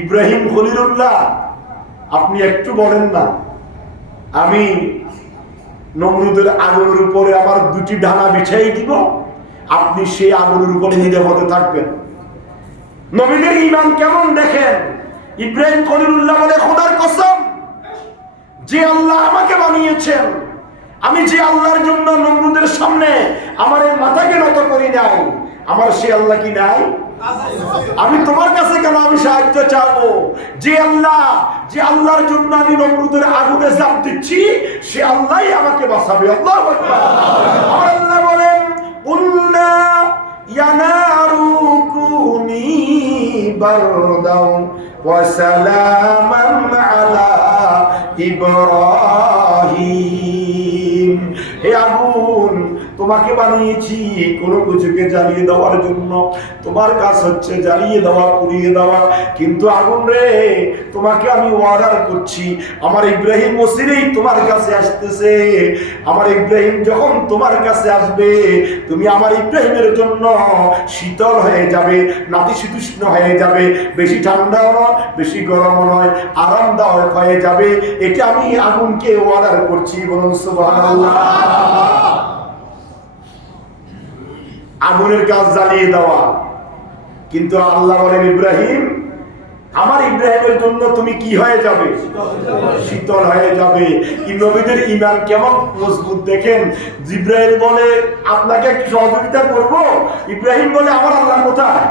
ইব্রাহিম খলিলুল্লাহ, আপনি একটু বলেন না, আমি নমরুদের আগুনের উপরে আমার 2টি ডানা বিছাই দিব, আপনি সেই আগুনের উপর নিরাপদে থাকবেন। নবীদের ঈমান কেমন দেখেন। ইব্রাহিম খলিলুল্লাহ বলে, খোদার কসম, যে আল্লাহ আমাকে বানিয়েছেন, আমি যে আল্লাহর জন্য নমরুদের সামনে আমার এই মাথাকে নত করি নাই, আমার সে আল্লাহ কি নাই? আমি তোমার কাছে কেন আমি সাহায্য চাবো? যে আল্লাহর জন্য আমি নমরুদের আগুনে ঝাঁপ দিচ্ছি, সে আল্লাহই আমাকে বাঁচাবে। আল্লাহু আকবার। আমার আল্লাহ বলেন, কুল্লা ইয়া নারু কুনি বারদাও ওয়া সালামান আলা ইব্রাহিম। হে আগুন, তোমাকে বানিয়েছি কোনো কিছুকে জ্বালিয়ে দেওয়ার জন্য। তোমার কাজ হচ্ছে জ্বালিয়ে দেওয়া, পুড়িয়ে দেওয়া। কিন্তু আগুন রে, তোমাকে আমি অর্ডার করছি, আমার ইব্রাহিম ওসিরেই তোমার কাছে আসতেছে। আমার ইব্রাহিম যখন তোমার কাছে আসবে, তুমি আমার ইব্রাহিমের জন্য শীতল হয়ে যাবে, নাতিশীতোষ্ণ হয়ে যাবে, বেশি ঠান্ডাও নয়, বেশি গরমও নয়, আরামদায়ক হয়ে যাবে। এটা আমি আগুনকে অর্ডার করছি। বলুন সুবহানাল্লাহ। আগুনের কাজ জ্বালিয়ে দেওয়া। কিন্তু আল্লাহ বলেন, ইব্রাহিম, আমার ইব্রাহিমের জন্য তুমি কি হয়ে যাবে? শীতল হয়ে যাবে। এই নবীদের ঈমান কেমন মজবুত দেখেন। জিবরাইল বলে, আপনাকে একটু সহযোগিতা করব। ইব্রাহিম বলে, আমার আল্লাহ কোথায়?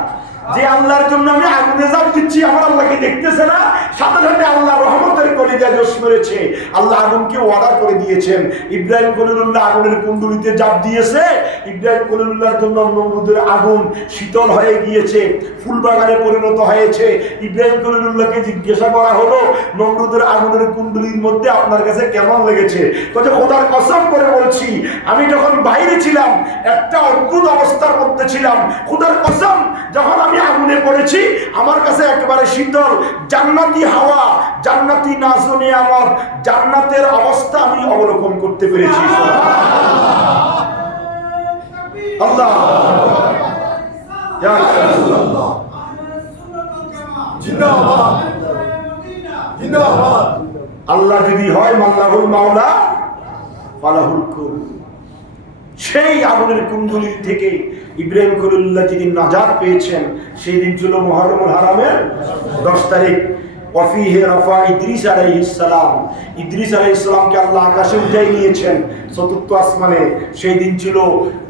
যে আল্লাহর জন্য আমি আগুনে ঝাঁপ দিচ্ছি, আমার আল্লাহকে দেখতেছে না? সাথে সাথে আল্লাহ রহমতের কলিজা জোশ মেরেছে। আল্লাহ আগুনকে অর্ডার করে দিয়েছেন। ইব্রাহিম খলিলুল্লাহ আগুনের কুণ্ডলিতে ঝাঁপ দিয়েছে। ইব্রাহিম খলিলুল্লাহর জন্য নমরুদের আগুন শীতল হয়ে গিয়েছে, ফুলবাগানে পরিণত হয়েছে। ইব্রাহিম খলিলুল্লাহকে জিজ্ঞাসা করা হলো, নমরুদের আগুনের কুণ্ডলির মধ্যে আপনার কাছে কেমন লেগেছে? বলে, খোদার কসম করে বলছি, আমি যখন বাইরে ছিলাম একটা অদ্ভুত অবস্থার মধ্যে ছিলাম। খোদার কসম, যখন আমি আগুনে পড়েছি, আমার কাছে একেবারে শীতল, জান্নাতি হাওয়া, জান্নাতি নাজু নিয়ামত, জান্নাতের অবস্থা আমি অবলোকন করতে পেরেছি। আল্লাহ আল্লাহ যদি হয় মাল্লাহুল মাওলা ফালাহুল কুল। সেই আগুনের কুণ্ডলী থেকে ইব্রাহিম খলিলুল্লাহ যেদিন নাজাত পেয়েছেন, সেই দিন ছিল মুহররমুল হারামের 10 তারিখ। ওয়াফিহে রাফা ইদ্রিস আলাইহিস সালাম। ইদ্রিস আলাইহিস সালামকে আল্লাহ আকাশে উঠাই নিয়েছেন 4th আসমানে। সেই দিন ছিল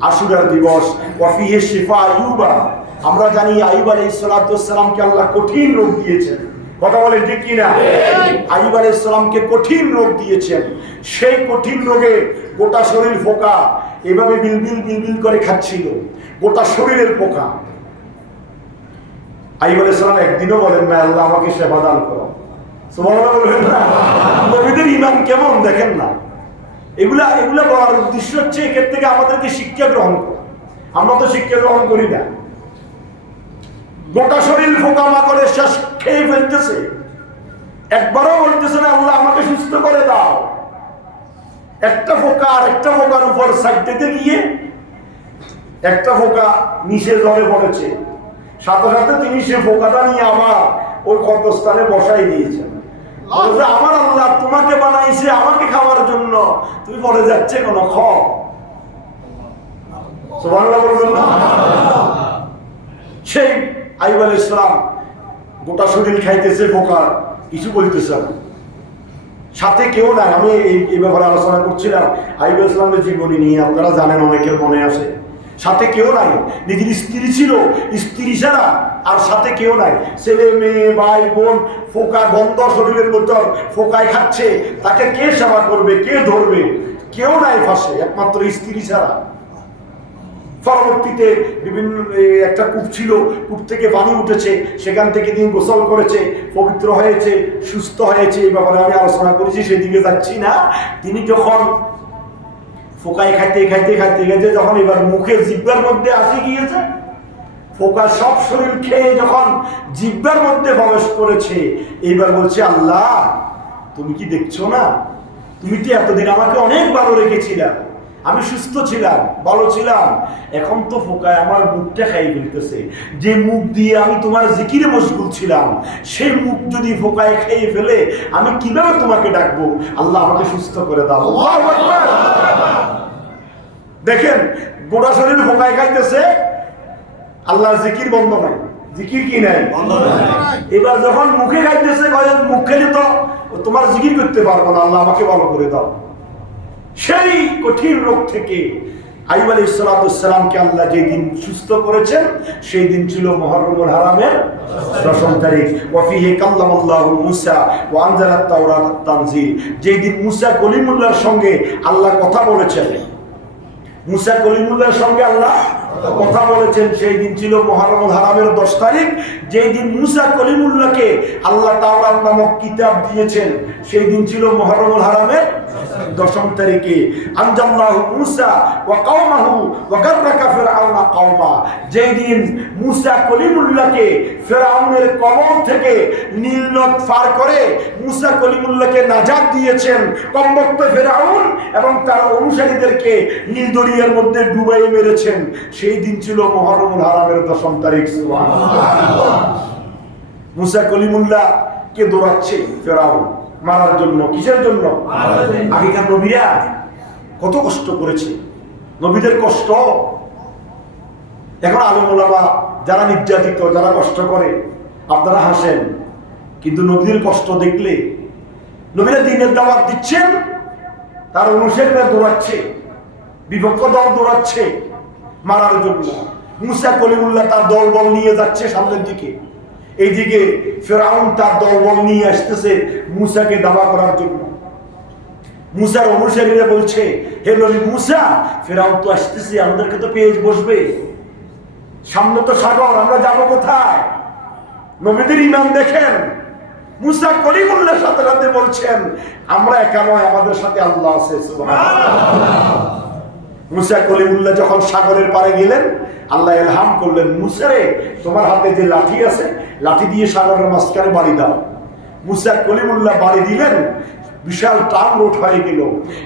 আশুরার দিবস। ওয়াফিহে শিফা আইয়ুবা। আমরা জানি আইয়ুব আলাইহিস সালামকে আল্লাহ কঠিন রোগ দিয়েছেন। কথা বলেন ঠিক কি না? আইয়ুব আলাইহিস সালামকে কঠিন রোগ দিয়েছেন। সেই কঠিন রোগে গোটা শরীর ফোকা, এভাবে বিলবিল বিলবিল করে খাচ্ছিল, গোটা শরীরের পোকা। আইয়ুব আলাইহিস সালাম একদিনও বলেন না, আল্লাহ আমাকে সেবা দান করো। সুবহানাল্লাহ বলবেন না? নবীদের ঈমান কেমন দেখেন না। এগুলা বলার উদ্দেশ্য হচ্ছে এর থেকে আমাদেরকে শিক্ষা গ্রহণ করা। আমরা তো শিক্ষা গ্রহণ করি না। গোটা শরীর পোকামাকড়ে শেষ খেয়ে ফেলতেছে, একবারও বলতেছে না আল্লাহ আমাকে সুস্থ করে দাও। একটা পোকা আর একটা পোকার উপর সাইড দিতে গিয়ে একটা পোকা নিচে জলে পড়েছে, সাথে সাথে তিনি সে পোকাটা নিয়ে আবার ওই ক্ষতস্থানে বসাই দিয়েছেন। আমার আল্লাহ তোমাকে বানাইছে আমাকে খাওয়ার জন্য, তুমি পড়ে যাচ্ছে কোন খাও। সুবহানাল্লাহ বলবেন না? সেই আইয়ুব আলাইহিস সালাম গোটা শরীর খাইতেছে পোকা, কিছু বলতেছে না, সাথে কেউ নাই। আমি এই ব্যাপারে আলোচনা করছিলাম আইয়ুব আলাইহিস সালামের জীবনী নিয়ে, আপনারা জানেন, অনেকের মনে আছে। সাথে কেউ নাই, নিজের স্ত্রী ছিল, স্ত্রী ছাড়া আর সাথে কেউ নাই, ছেলে মেয়ে ভাই বোন, ফোকা গন্ধ শরীরের ভিতর ফোকায় খাচ্ছে, তাকে কে সেবা করবে, কে ধরবে? কেউ নাই পাশে, একমাত্র স্ত্রী ছাড়া। পরবর্তীতে বিভিন্ন একটা কূপ ছিল, কূপ থেকে পানি উঠেছে, সেখান থেকে তিনি গোসল করেছে, পবিত্র হয়েছে, সুস্থ হয়েছে। এই ব্যাপারে আমি আলোচনা করেছি, সেদিকে যাচ্ছি না। তিনি যখন ফোকায় খাইতে খাইতে খাইতে খাইতে যখন এবার মুখে জিহ্বার মধ্যে আসি গিয়েছে, ফোকা সব শরীর খেয়ে যখন জিহ্বার মধ্যে প্রবেশ করেছে, এইবার বলছে আল্লাহ তুমি কি দেখছো না? তুমি তো এতদিন আমাকে অনেক ভালো রেখেছিলা, আমি সুস্থ ছিলাম, ভালো ছিলাম, এখন তো ফোকায় আমার মুখটা খাই ফেলতেছে। যে মুখ দিয়ে আমি তোমার জিকিরে মশগুল ছিলাম, সেই মুখ যদি ফোকায় খেয়ে ফেলে আমি কিভাবে তোমাকে ডাকবো? আল্লাহ আমাকে সুস্থ করে দাও। আল্লাহু আকবার। দেখেন গোটা শরীর ফোকায় খাইতেছে, আল্লাহর জিকির বন্ধ নাই। জিকির কি নাই? বন্ধ নাই। এবার যখন মুখে খাইতেছে, মুখ খেলে তো তোমার জিকির করতে পারবো না, আল্লাহ আমাকে ভালো করে দাও। সেই কঠিন রোগ থেকে আইয়ুব আলাইহিস সালামকে আল্লাহ যেদিন সুস্থ করেছেন সেই দিন ছিল মুহররমুল হারামের 10ম তারিখ। ওয়া ফিহি কাল্লামাল্লাহু মূসা ওয়া আনজালাত তাওরাত তানজিল। যেই দিন মূসা কলিমুল্লাহর সঙ্গে আল্লাহ কথা বলেছেন, মূসা কলিমুল্লাহর সঙ্গে আল্লাহ কথা বলেছেন, সেই দিন ছিল মুহররমুল হারামের 10 তারিখ। যেই দিন মূসা কলিমুল্লাহকে আল্লাহ তাওরাত নামক কিতাব দিয়েছেন সেই দিন ছিল মুহররমুল হারামের 10ম তারিখে। আনজাল্লাহু মূসা ওয়া কওমাহু ওয়া গাররাকা ফিরআউনা কওমা। যেই দিন মূসা কলিমুল্লাহকে ফিরআউনের কবল থেকে নীল নদ পার করে মূসা কলিমুল্লাহকে নাজাত দিয়েছেন, কমবক্ত ফিরআউন এবং তার অনুসারীদেরকে নীল দরিয়ার মধ্যে ডুবাইয়ে মেরেছেন, সেই দিন ছিল মুহররমুল হারামের 10ম তারিখ। সুবহানাল্লাহ। মূসা কলিমুল্লাহ কে দৌড়াচ্ছে ফিরআউন মারার জন্য। কিসের জন্য? আগেকার নবীরা কত কষ্ট করেছে, নবীদের কষ্ট। এখন আলেম ওলামা যারা নির্যাতিত, যারা কষ্ট করে, আপনারা হাসেন, কিন্তু নবীদের কষ্ট দেখলে, নবীরা দ্বীনের দাওয়াত দিচ্ছেন, তার অনুসারীরা দৌড়াচ্ছে, বিপক্ষ দল দৌড়াচ্ছে মারার জন্য। মূসা কলিমুল্লাহ তার দলবল নিয়ে যাচ্ছে সামনের দিকে, এইদিকে ফিরআউন তার দলবল নিয়ে আসতেছে মূসাকে দাবা করার জন্য। মূসার অনুসারীরা বলছে, হে নবী মূসা, ফিরআউন তো আসতেছে, আমাদেরকে তো পেয়ে বসবে, সামনে তো সাগর, আমরা যাবো কোথায়? নবীদের ঈমান দেখেন। মূসা কলিমুল্লাহর সাথে সাথে বলছেন আমরা একা নয়, আমাদের সাথে আল্লাহ আছে। সুবহানাল্লাহ। মূসা কলিমুল্লাহ যখন সাগরের পাড়ে গেলেন, আল্লাহ ইলহাম করলেন, মূসা রে, তোমার হাতে যে লাঠি আছে, লাঠি দিয়ে সাগরের মাঝখানে বাড়ি দাও। মূসা কলিমুল্লাহ বাড়ি দিলেন, বিশাল টান রোড হয়ে গেল।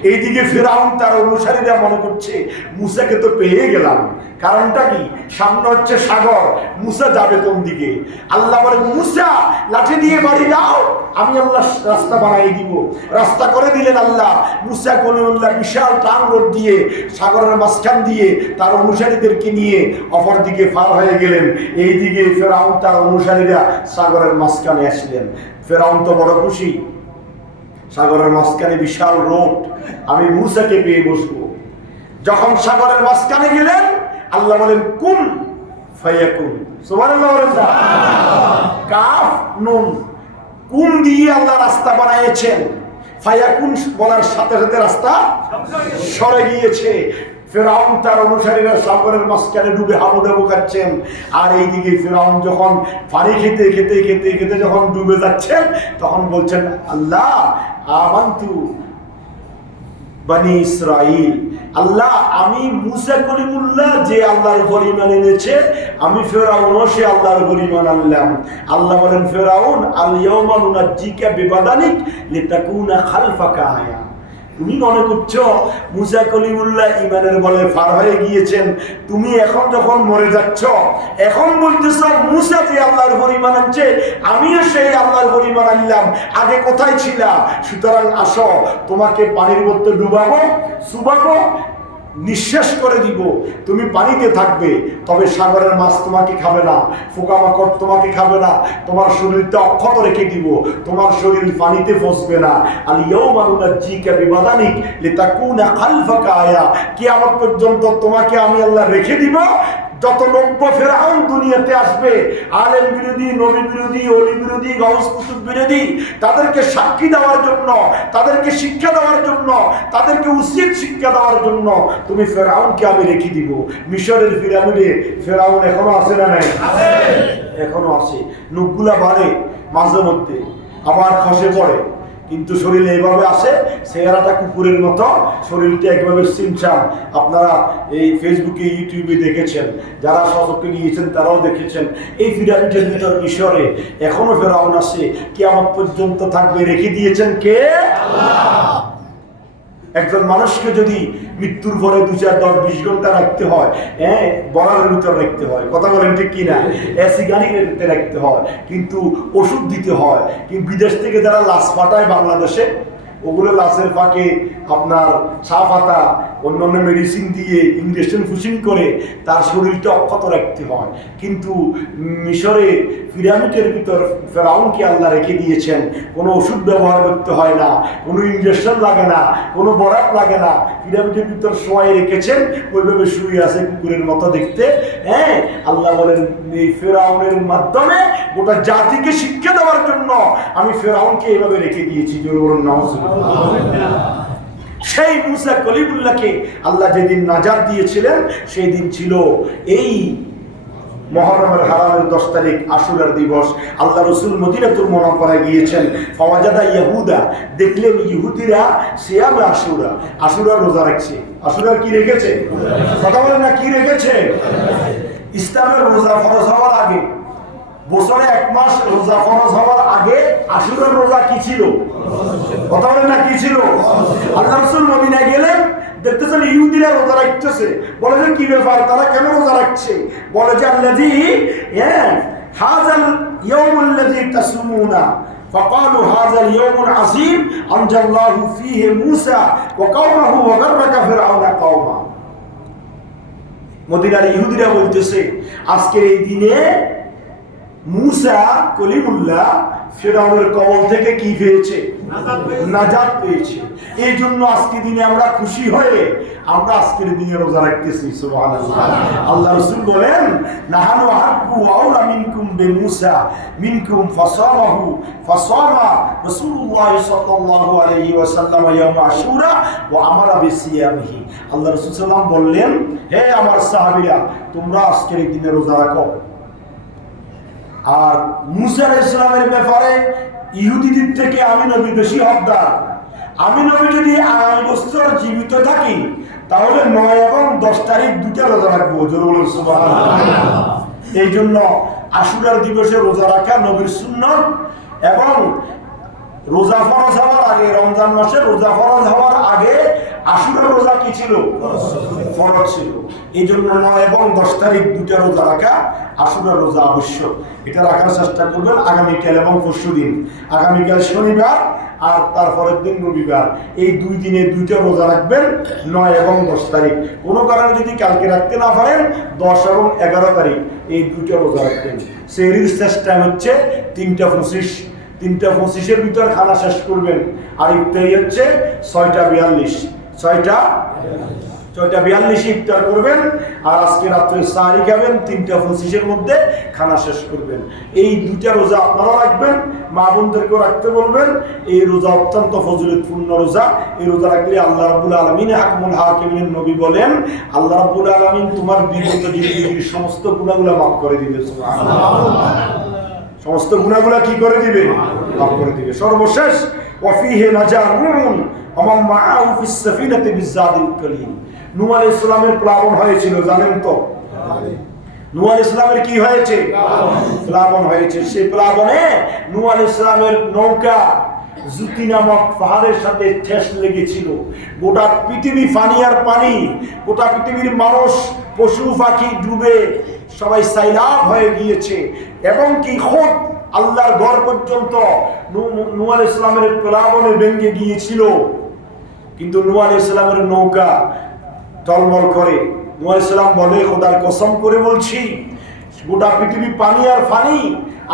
এইদিকে ফিরআউন তার অনুসারীরা মনে করছে মূসাকে তো পেয়ে গেলাম, কারণটা কি? সামনে হচ্ছে সাগর, মূসা যাবে কোন দিকে? আল্লাহ বলে, মূসা লাঠি দিয়ে বাড়ি দাও, আমি আল্লাহ রাস্তা বানিয়ে দিব। রাস্তা করে দিলেন আল্লাহ। মূসা কলিমুল্লাহ বিশাল টান রোড দিয়ে সাগরের মাঝখান দিয়ে তার অনুসারীদেরকে নিয়ে অপর দিকে পার হয়ে গেলেন। এইদিকে ফিরআউন তার অনুসারীরা সাগরের মাঝখানে আসলেন। ফিরআউন তো বড় খুশি, সাগরের মাঝখানে বিশাল রোড, আমি মূসাকে পেয়ে বসবো। যখন সাগরের মাঝখানে গেলেন, আল্লাহ বলেন কুন ফায়াকুন। সুবহানাল্লাহ। কাফ নুন, কুন দিয়ে আল্লাহ রাস্তা বানিয়েছেন। ফায়াকুন বলার সাথে সাথে রাস্তা সরে গিয়েছে। ফেরাউন তার অনুসারীরা সাগরের মাঝখানে ডুবে হাবুডাবু খাচ্ছেন, আর এইদিকে ফেরাউন যখন পানি খেতে খেতে খেতে খেতে যখন ডুবে যাচ্ছেন তখন বলছেন, আল্লাহ আমানতু বনি ইসরাইল, আল্লাহ আমি মুসা কলিমুল্লাহ যে আল্লাহর উপর ঈমান এনেছে, আমি ফেরাউনও সে আল্লাহর উপর ঈমান আনলাম। আল্লাহ বলেন, ফেরাউন আল ইয়াউমা নুনাজ্জিকা বিবাদানিক লিতাকুনা খালফাকা আয়া। তুমি মনে করছো মুসা কলিমুল্লাহ ঈমানের বলে পার হয়ে গিয়েছেন, তুমি এখন যখন মরে যাচ্ছ এখন বলতেছো মুসা যে আল্লাহর উপর ঈমান আনছে আমিও সেই আল্লাহর উপর ঈমান আনলাম, আগে কোথায় ছিলা? সুতরাং আসো তোমাকে পানির মধ্যে ডুবাবো, চুবাবো, নিঃশেষ করে দিব, তুমি পানিতে থাকবে, তবে সাগরের মাছ তোমাকে খাবে না, পোকামাকড় তোমাকে খাবে না, তোমার শরীরটা অক্ষত রেখে দিব, তোমার শরীর পানিতে ফসবে না। আল ইয়াউমা নুনাজ্জিকা বিবাদানিক লিতাকুনা খালফাকা আয়া, কিয়ামত পর্যন্ত তোমাকে আমি আল্লাহ রেখে দিব। যত নব্য ফেরাউন দুনিয়াতে আসবে, আলেম বিরোধী, নবী বিরোধী, ওলি বিরোধী, গাউস কুতুব বিরোধী, তাদেরকে সাক্ষী দেওয়ার জন্য, তাদেরকে শিক্ষা দেওয়ার জন্য, তাদেরকে উচিত শিক্ষা দেওয়ার জন্য তুমি ফেরাউনকে আমি রেখে দিব। মিশরের পিরামিডে ফেরাউন এখনো আছে না নাই? এখনো আছে। নুকগুলা বাড়ে মাঝে মধ্যে, আবার খসে পড়ে, কিন্তু শরীর এইভাবে আসে, চেহারাটা কুকুরের মতো, শরীরটা একভাবে সিমচাম। আপনারা এই ফেসবুকে ইউটিউবে দেখেছেন, যারা সচক্ষে গিয়েছেন তারাও দেখেছেন। এই পিরামিডের ভিতর মিশরে এখনো ফেরাউন আছে, কিয়ামত পর্যন্ত থাকবে। রেখে দিয়েছেন কে? আল্লাহ। একজন মানুষকে যদি মৃত্যুর পরে 2, 4, 10, 20 ঘন্টা রাখতে হয়, বরারের ভিতর রাখতে হয়, কথা বলেন ঠিক কিনা? এসি গাড়িতে রাখতে হয়, কিন্তু ওষুধ দিতে হয়। কিন্তু বিদেশ থেকে যারা লাশ পাঠায় বাংলাদেশে, ওগুলো লাশের ফাঁকে আপনার চা পাতা, অন্যান্য মেডিসিন দিয়ে ইঞ্জেকশন ফুসিং করে তার শরীরটা অক্ষত রাখতে হয়। কিন্তু মিশরে পিরামিডের ভিতর ফেরাউনকে আল্লাহ রেখে দিয়েছেন, কোনো ওষুধ ব্যবহার করতে হয় না, কোনো ইঞ্জেকশন লাগে না, কোনো বরাত লাগে না, পিরামিডের ভিতর শোয়াই রেখেছেন, ওইভাবে শুয়ে আছে কুকুরের মতো দেখতে। আল্লাহ বলেন, এই ফেরাউনের মাধ্যমে গোটা জাতিকে শিক্ষা দেওয়ার জন্য আমি ফেরাউনকে এইভাবে রেখে দিয়েছি। জোরে বলুন নাউজুবিল্লাহ। সেই মুসা কলিমুল্লাহকে আল্লাহ যেদিন নাজাত দিয়েছিলেন সেই দিন ছিল এই মুহররমের হারামের 10 তারিখ, আশুরার দিবস। আল্লাহ রাসূল মদিনাতুল মুনাওয়ারায় গিয়েছেন, ফাওয়াজাদা ইয়াহুদা, দেখলেন ইহুদিরা সিয়াম আশুরা, আশুরার রোজা রাখছে। আশুরার কি রেখেছে? কথা বলেন না, কি রেখেছে? ইসলামের রোজা ফরজ হওয়ার আগে, বছরে 1 মাস রোজা ফরজ হওয়ার আগে আশুরার রোজা কি ছিল? কথা বলেন না, কি ছিল? আল্লাহ রাসূল মদিনায় গেলেন, দেখতেছেন ইহুদিরা রোজা রাখতেছে। বলে যে কি ব্যাপার, তারা কেন রোজা রাখছে? বলে যে আল্লাযী হাযাল ইয়াউমুল্লাযী তাসুমুনা ফাকালু হাযাল ইয়াউমুল আযীম আনজাল্লাহু ফীহি মূসা ওয়া কওমাহু ওয়া গাররাকা ফিরআউনা কওমা। মদিনার ইহুদিরা বলতেছে, আজকের এই দিনে মুসা কলিমুল্লাহ ফিরআউনের কবল থেকে কি পেয়েছে? নাজাত পেয়েছে। এই জন্য আজকের দিনে আমরা খুশি হয়ে আমরা আজকের দিনে রোজা রাখতেছি। সুবহানাল্লাহ। আল্লাহ রাসূল বলেন, নাহানু আহাব্বু আওলা মিনকুম বিমূসা মিনকুম ফাসামা রাসূলুল্লাহ সাল্লাল্লাহু আলাইহি ওয়াসাল্লাম ইয়াউম আশুরা ওয়া আমারা বিসিয়ামিহি। আল্লাহ রাসূল সাল্লাল্লাহু বললেন, হে আমার সাহাবীরা, তোমরা আজকের এই দিনে রোজা রাখো। আর মুসা আলাইহিস সালামের ব্যাপারে ইহুদিদের থেকে আমি নবী বেশি হকদার। আমি নবী যদি 2.5 বছর জীবিত থাকি তাহলে 9 এবং 10 তারিখ 2টা রোজা রাখবো। জোরে বলুন সুবহানাল্লাহ। এই জন্য আশুরার দিবসে রোজা রাখা নবীর সুন্নাত। এবং রোজা ফরজ হওয়ার আগে, রমজান মাসে রোজা ফরজ হওয়ার আগে আশুরার রোজা কি ছিল? ফরজ ছিল। এই জন্য 9 এবং 10 তারিখ 2টা রোজা রাখা, আশুরার রোজা আবশ্যক। এটা রাখার চেষ্টা করবেন আগামীকাল এবং পরশুদিন। আগামীকাল শনিবার আর তারপরের দিন রবিবার, এই 2 দিনে 2টা রোজা রাখবেন, 9 এবং 10 তারিখ। কোনো কারণে যদি কালকে রাখতে না পারেন 10 এবং 11 তারিখ এই 2টা রোজা রাখবেন। সেহরির শেষ টাইম হচ্ছে 3টা 25। 3টা 25-এর ভিতর খানা শেষ করবেন। আর ইফতারি হচ্ছে 6টা 42। 6টা 6:42 ইফতার করবেন, আর আজকে রাত্রে সাহরি খাবেন, 3:25 মধ্যে খানা শেষ করবেন। এই 2টা রোজা আপনারা রাখবেন, মা বোনদেরকেও রাখতে বলবেন। এই রোজা অত্যন্ত ফজিলতপূর্ণ রোজা। এই রোজা রাখলে আল্লাহ রাব্বুল আলামিন, হাকমুল হাকিমিন নবী বলেন, আল্লাহ রাব্বুল আলামিন তোমার বিগত জিন্দেগীর সমস্ত গুনাহগুলো মাফ করে দিবে। সুবহানাল্লাহ। সমস্ত গুনাহগুলো কি করে দিবে? মাফ করে দিবে। সর্বশেষ ওয়াফিহি নাজারুন আমান মাআহু ফিস সাফিনাতি বিজাদিল কালিম। নূহ আলাইহিস সালামের প্লাবন হয়েছিল, জানেন তো? নূহ আলাইহিস সালামের কি হয়েছে? প্লাবন হয়েছে। সেই প্লাবনে নূহ আলাইহিস সালামের নৌকা জুতি নামক পাহাড়ের সাথে ঠেস লেগেছিল। গোটা পৃথিবী পানি আর পানি, গোটা পৃথিবীর মানুষ পশু পাখি ডুবে সবাই সাইলাব হয়ে গিয়েছে, এবং কি খোদ আল্লাহর ঘর পর্যন্ত নূহ আলাইহিস সালামের প্লাবনে ভেঙে গিয়েছিল। কিন্তু নূহ আলাইহিস সালামের নৌকা টলমল করে। নূহ আলাইহিস সালাম বলে, খোদার কসম করে বলছি, গোটা পৃথিবী পানি আর পানি,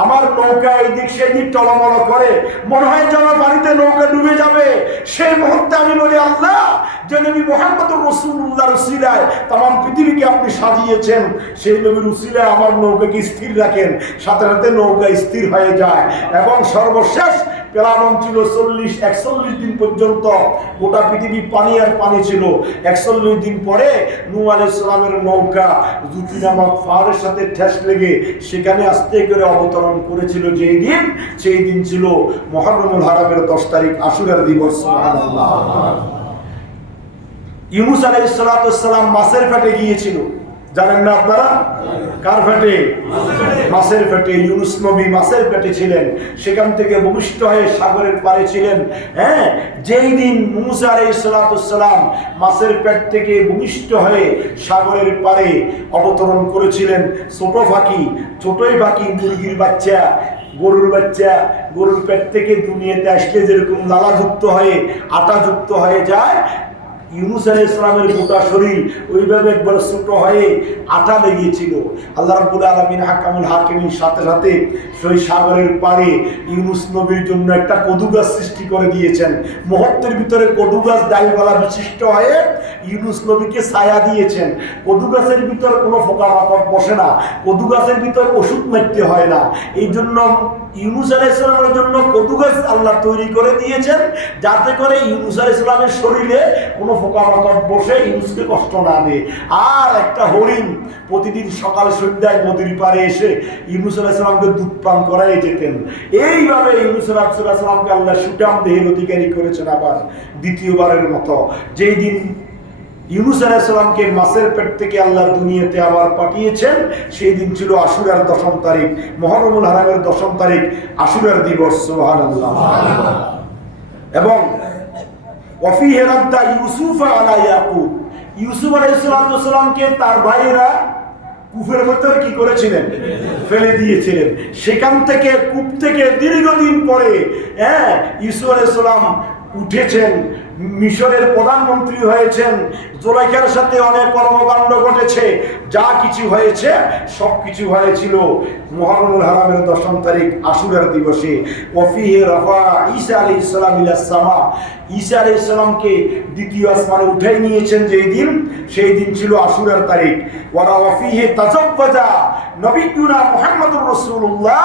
আমার নৌকা এদিক সেদিক টলমল করে, মনে হয় যেন পানিতে নৌকা ডুবে যাবে। সেই মুহূর্তে আমি বলি, আল্লাহ, যে নবী মুহাম্মদুর রাসূলুল্লাহর উসিলায় তামাম পৃথিবীকে আপনি সাজিয়েছেন, সেই নবীর উসিলায় আমার নৌকাকে স্থির রাখেন। সাথে সাথে নৌকা স্থির হয়ে যায়, এবং সর্বশেষ প্লাবন ছিল 41 দিন পর্যন্ত। গোটা পৃথিবী পানি আর পানি ছিল। 41 দিন পরে নূহ আলাইহিস সালামের নৌকা জুতি নামক পাহাড়ের সাথে ঠেস লেগে সেখানে আস্তে করে অবতরণ করেছিল। যেই দিন, সেই দিন ছিল মুহররমুল হারামের 10 তারিখ, আশুরার দিবস। সুবহানাল্লাহ। ইউনূস আলাইহিস সালাম মাছের পেটে গিয়েছিল, জানেন না আপনারা? কার পেটে? মাছের পেটে। ইউনূস নবী মাছের পেটে ছিলেন, সেখান থেকে ভূমিষ্ঠ হয়ে সাগরের পাড়ে ছিলেন। হ্যাঁ, যেই দিন মূসা আলাইহিস সালাম মাছের পেট থেকে ভূমিষ্ঠ হয়ে সাগরের পাড়ে অবতরণ করেছিলেন, ছোটই পাখি মুরগির বাচ্চা, গরুর বাচ্চা, গরুর পেট থেকে দুনিয়াতে আসলে যেরকম লালাযুক্ত হয়ে আটাযুক্ত হয়ে যায়, ইউনূস আলাইহিস সালামের গোটা শরীর ওইভাবে একবার ছোট হয়ে আটা লেগেছিল। আল্লাহ রাব্বুল আলামিন হাকামুল হাকিমিন সাথে সাথে সেই সাগরের পাড়ে ইউনূস নবীর জন্য একটা কদু গাছ সৃষ্টি করে দিয়েছেন। মুহূর্তের ভিতরে কদু গাছ ডালপালা বিশিষ্ট হয়ে ইউনূস নবীকে ছায়া দিয়েছেন। কদু গাছের ভিতর কোনো পোকামাকড় বসে না, কদু গাছের ভিতর ওষুধ মারতে হয় না। এই জন্য ইউনূস আলাইহিস সালামের জন্য কদু গাছ আল্লাহ তৈরি করে দিয়েছেন, যাতে করে ইউনূস আলাইহিস সালামের শরীরে কোনো পোকামাকড় বসে ইউনূসকে কষ্ট না দেয়। আর একটা হরিণ প্রতিদিন সকাল সন্ধ্যায় নদীর পাড়ে এসে ইউনূস আলাইহিস সালামকে দুধ পান করাই যেতেন। এইভাবে ইউনূস আলাইহিস সালামকে আল্লাহ সুঠাম দেহের অধিকারী করেছেন আবার দ্বিতীয়বারের মতো। যেই দিন ইউনূস আলাইহিস সালামকে মাছের পেট থেকে আল্লাহ দুনিয়াতে আবার পাঠিয়েছেন, সেই দিন ছিল আশুরার 10 তারিখ, মুহররমুল হারামের 10 তারিখ, আশুরার দিবস। সুবহানাল্লাহ। এবং ওয়াফিহি রাদ্দা ইউসুফ আলা ইয়াকুব, ইউসুফ আলাইহিস সালামকে তার ভাইয়েরা কূপের ভিতর কি করেছিলেন? ফেলে দিয়েছিলেন। সেখান থেকে, কূপ থেকে দীর্ঘদিন পরে ইউসুফ আলাইহিস সালাম উঠেছেন, মিশরের প্রধানমন্ত্রী হয়েছেন। জুলাইখার সাথে অনেক কর্মকাণ্ড ঘটেছে। যা কিছু হয়েছে সবকিছু হয়েছিল মুহররমুল হারামের 10 তারিখ, আশুরার দিবসে। ওয়াফিহি রাফা ঈসা আলাইহিস সালাম ইলাস সামা, ঈসা আলাইহিস সালামকে দ্বিতীয় আসমানে উঠাই নিয়েছেন যেই দিন, সেই দিন ছিল আশুরার তারিখ। ওয়াফিহি তাজাওয়াজা নবিয়ুনা মুহাম্মদুর রাসূলুল্লাহ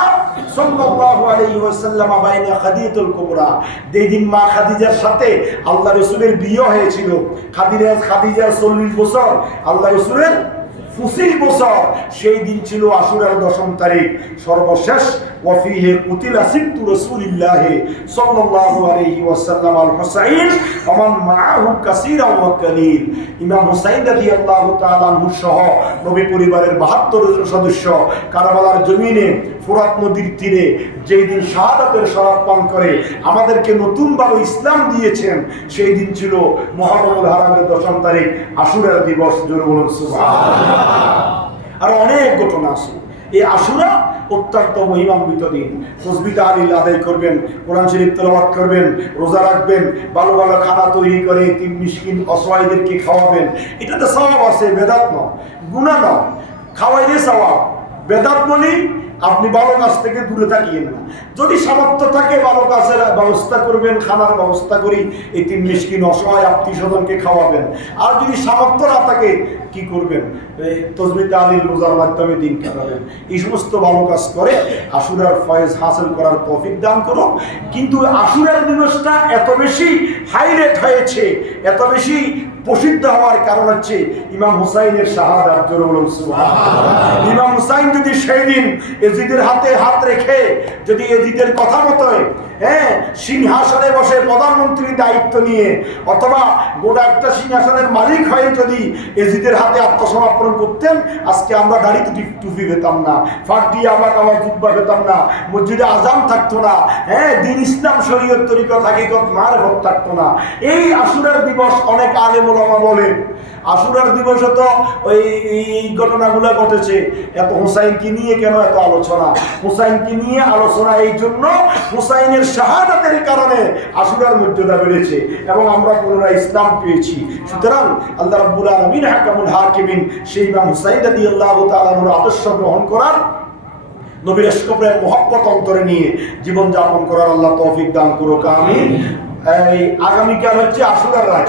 সাল্লাল্লাহু আলাইহি ওয়াসাল্লাম বাইনা খাদিজাতুল কুবরা, যেই দিন মা খাদিজার সাথে আল্লাহ রাসূলের বিয়ে হয়েছিল। খাদিজার 40 বছর, আল্লাহ রাসূলের 25 বছর। সেই দিন ছিল আশুরার 10 তারিখ। সর্বশেষ ওয়াফিহি কুতিলা সিবতু রাসূলিল্লাহ সাল্লাল্লাহু আলাইহি ওয়াসাল্লাম আল হুসাইন ওয়া মান মাআহু কাসীরা ওয়া কালীল। ইমাম হুসাইন রাদিয়াল্লাহু তাআলা আনহু সহ নবী পরিবারের 72 জন সদস্য কারবালার জমিনে ফোরাত নদীর তীরে যেই দিন শাহাদাতের শরাব পান করে আমাদেরকে নতুনভাবে ইসলাম দিয়েছেন, সেই দিন ছিল মুহররমুল হারামের 10 তারিখ, আশুরার দিবস। জোরে বলুন সুবহানাল্লাহ। আর অনেক ঘটনা আছে। এই আশুরা অত্যন্ত মহিমান্বিত দিন। তাসবিহ তাহলিল আদায় করবেন, কোরআন শরীফ তেলাওয়াত করবেন, রোজা রাখবেন, ভালো ভালো খানা তৈরি করে এতিম মিসকিন অসহায়দেরকে খাওয়াবেন। এটাতে সওয়াব আছে, বেদাত নয়, গুনাহ নয়। খাওয়াইলে সওয়াব। বেদাত বলি আপনি ভালো কাজ থেকে দূরে থাকিয়েন না। যদি সামর্থ্য থাকে ভালো কাজের ব্যবস্থা করবেন, খানার ব্যবস্থা করি, এতিম মিসকিন অসহায় আত্মীয় স্বজনকে খাওয়াবেন। আর যদি সামর্থ্য না থাকে কি করবেন? তসবিহ তাহলিল রোজার মাধ্যমে দিন কাটাবেন। এই সমস্ত ভালো কাজ করে আশুরার ফয়েজ হাসিল করার তৌফিক দান করো। কিন্তু আশুরার দিবসটা এত বেশি হাইলাইট হয়েছে, এত বেশি প্রসিদ্ধ হওয়ার কারণ হচ্ছে ইমাম হুসাইনের শাহাদাত। ইমাম হুসাইন যদি সেই দিন এজিদের হাতে হাত রেখে যদি এজিদের কথা মতো সিংহাসনে বসে প্রধানমন্ত্রীর দায়িত্ব নিয়ে অথবা গোটা একটা সিংহাসনের মালিক হয়ে যদি এজিদের হাতে আত্মসমর্পণ করতেন, আজকে আমরা দাড়ি টুপি পেতাম না, ফাঁক দিয়ে আবার জুব্বা পেতাম না, মসজিদে আজান থাকতো না, দিন ইসলাম শরীয়ত তরিকত হাকিকত মারফত থাকতো না। এই আশুরার দিবস অনেক আলেম ওলামা বলেন আশুরার দিবসে তো এই ঘটনাগুলো ঘটেছে। এত হুসাইনকে নিয়ে কেন এত আলোচনা? হুসাইনকে নিয়ে আলোচনা এই জন্য, হুসাইনের শাহাদাতের কারণে আশুরার মর্যাদা বেড়েছে এবং আমরা পুনরায় ইসলাম পেয়েছি। সুতরাং আল্লাহ রাব্বুল আলামিন হাকামুল হাকিমিন সেই ইমাম হুসাইন রাদিয়াল্লাহু তাআলা আনহুর আদর্শ গ্রহণ করার, নবীর ইশকে মহব্বত অন্তরে নিয়ে জীবন যাপন করার আল্লাহ তৌফিক দান করুক, আমিন। এই আগামীকাল হচ্ছে আশুরার রাত।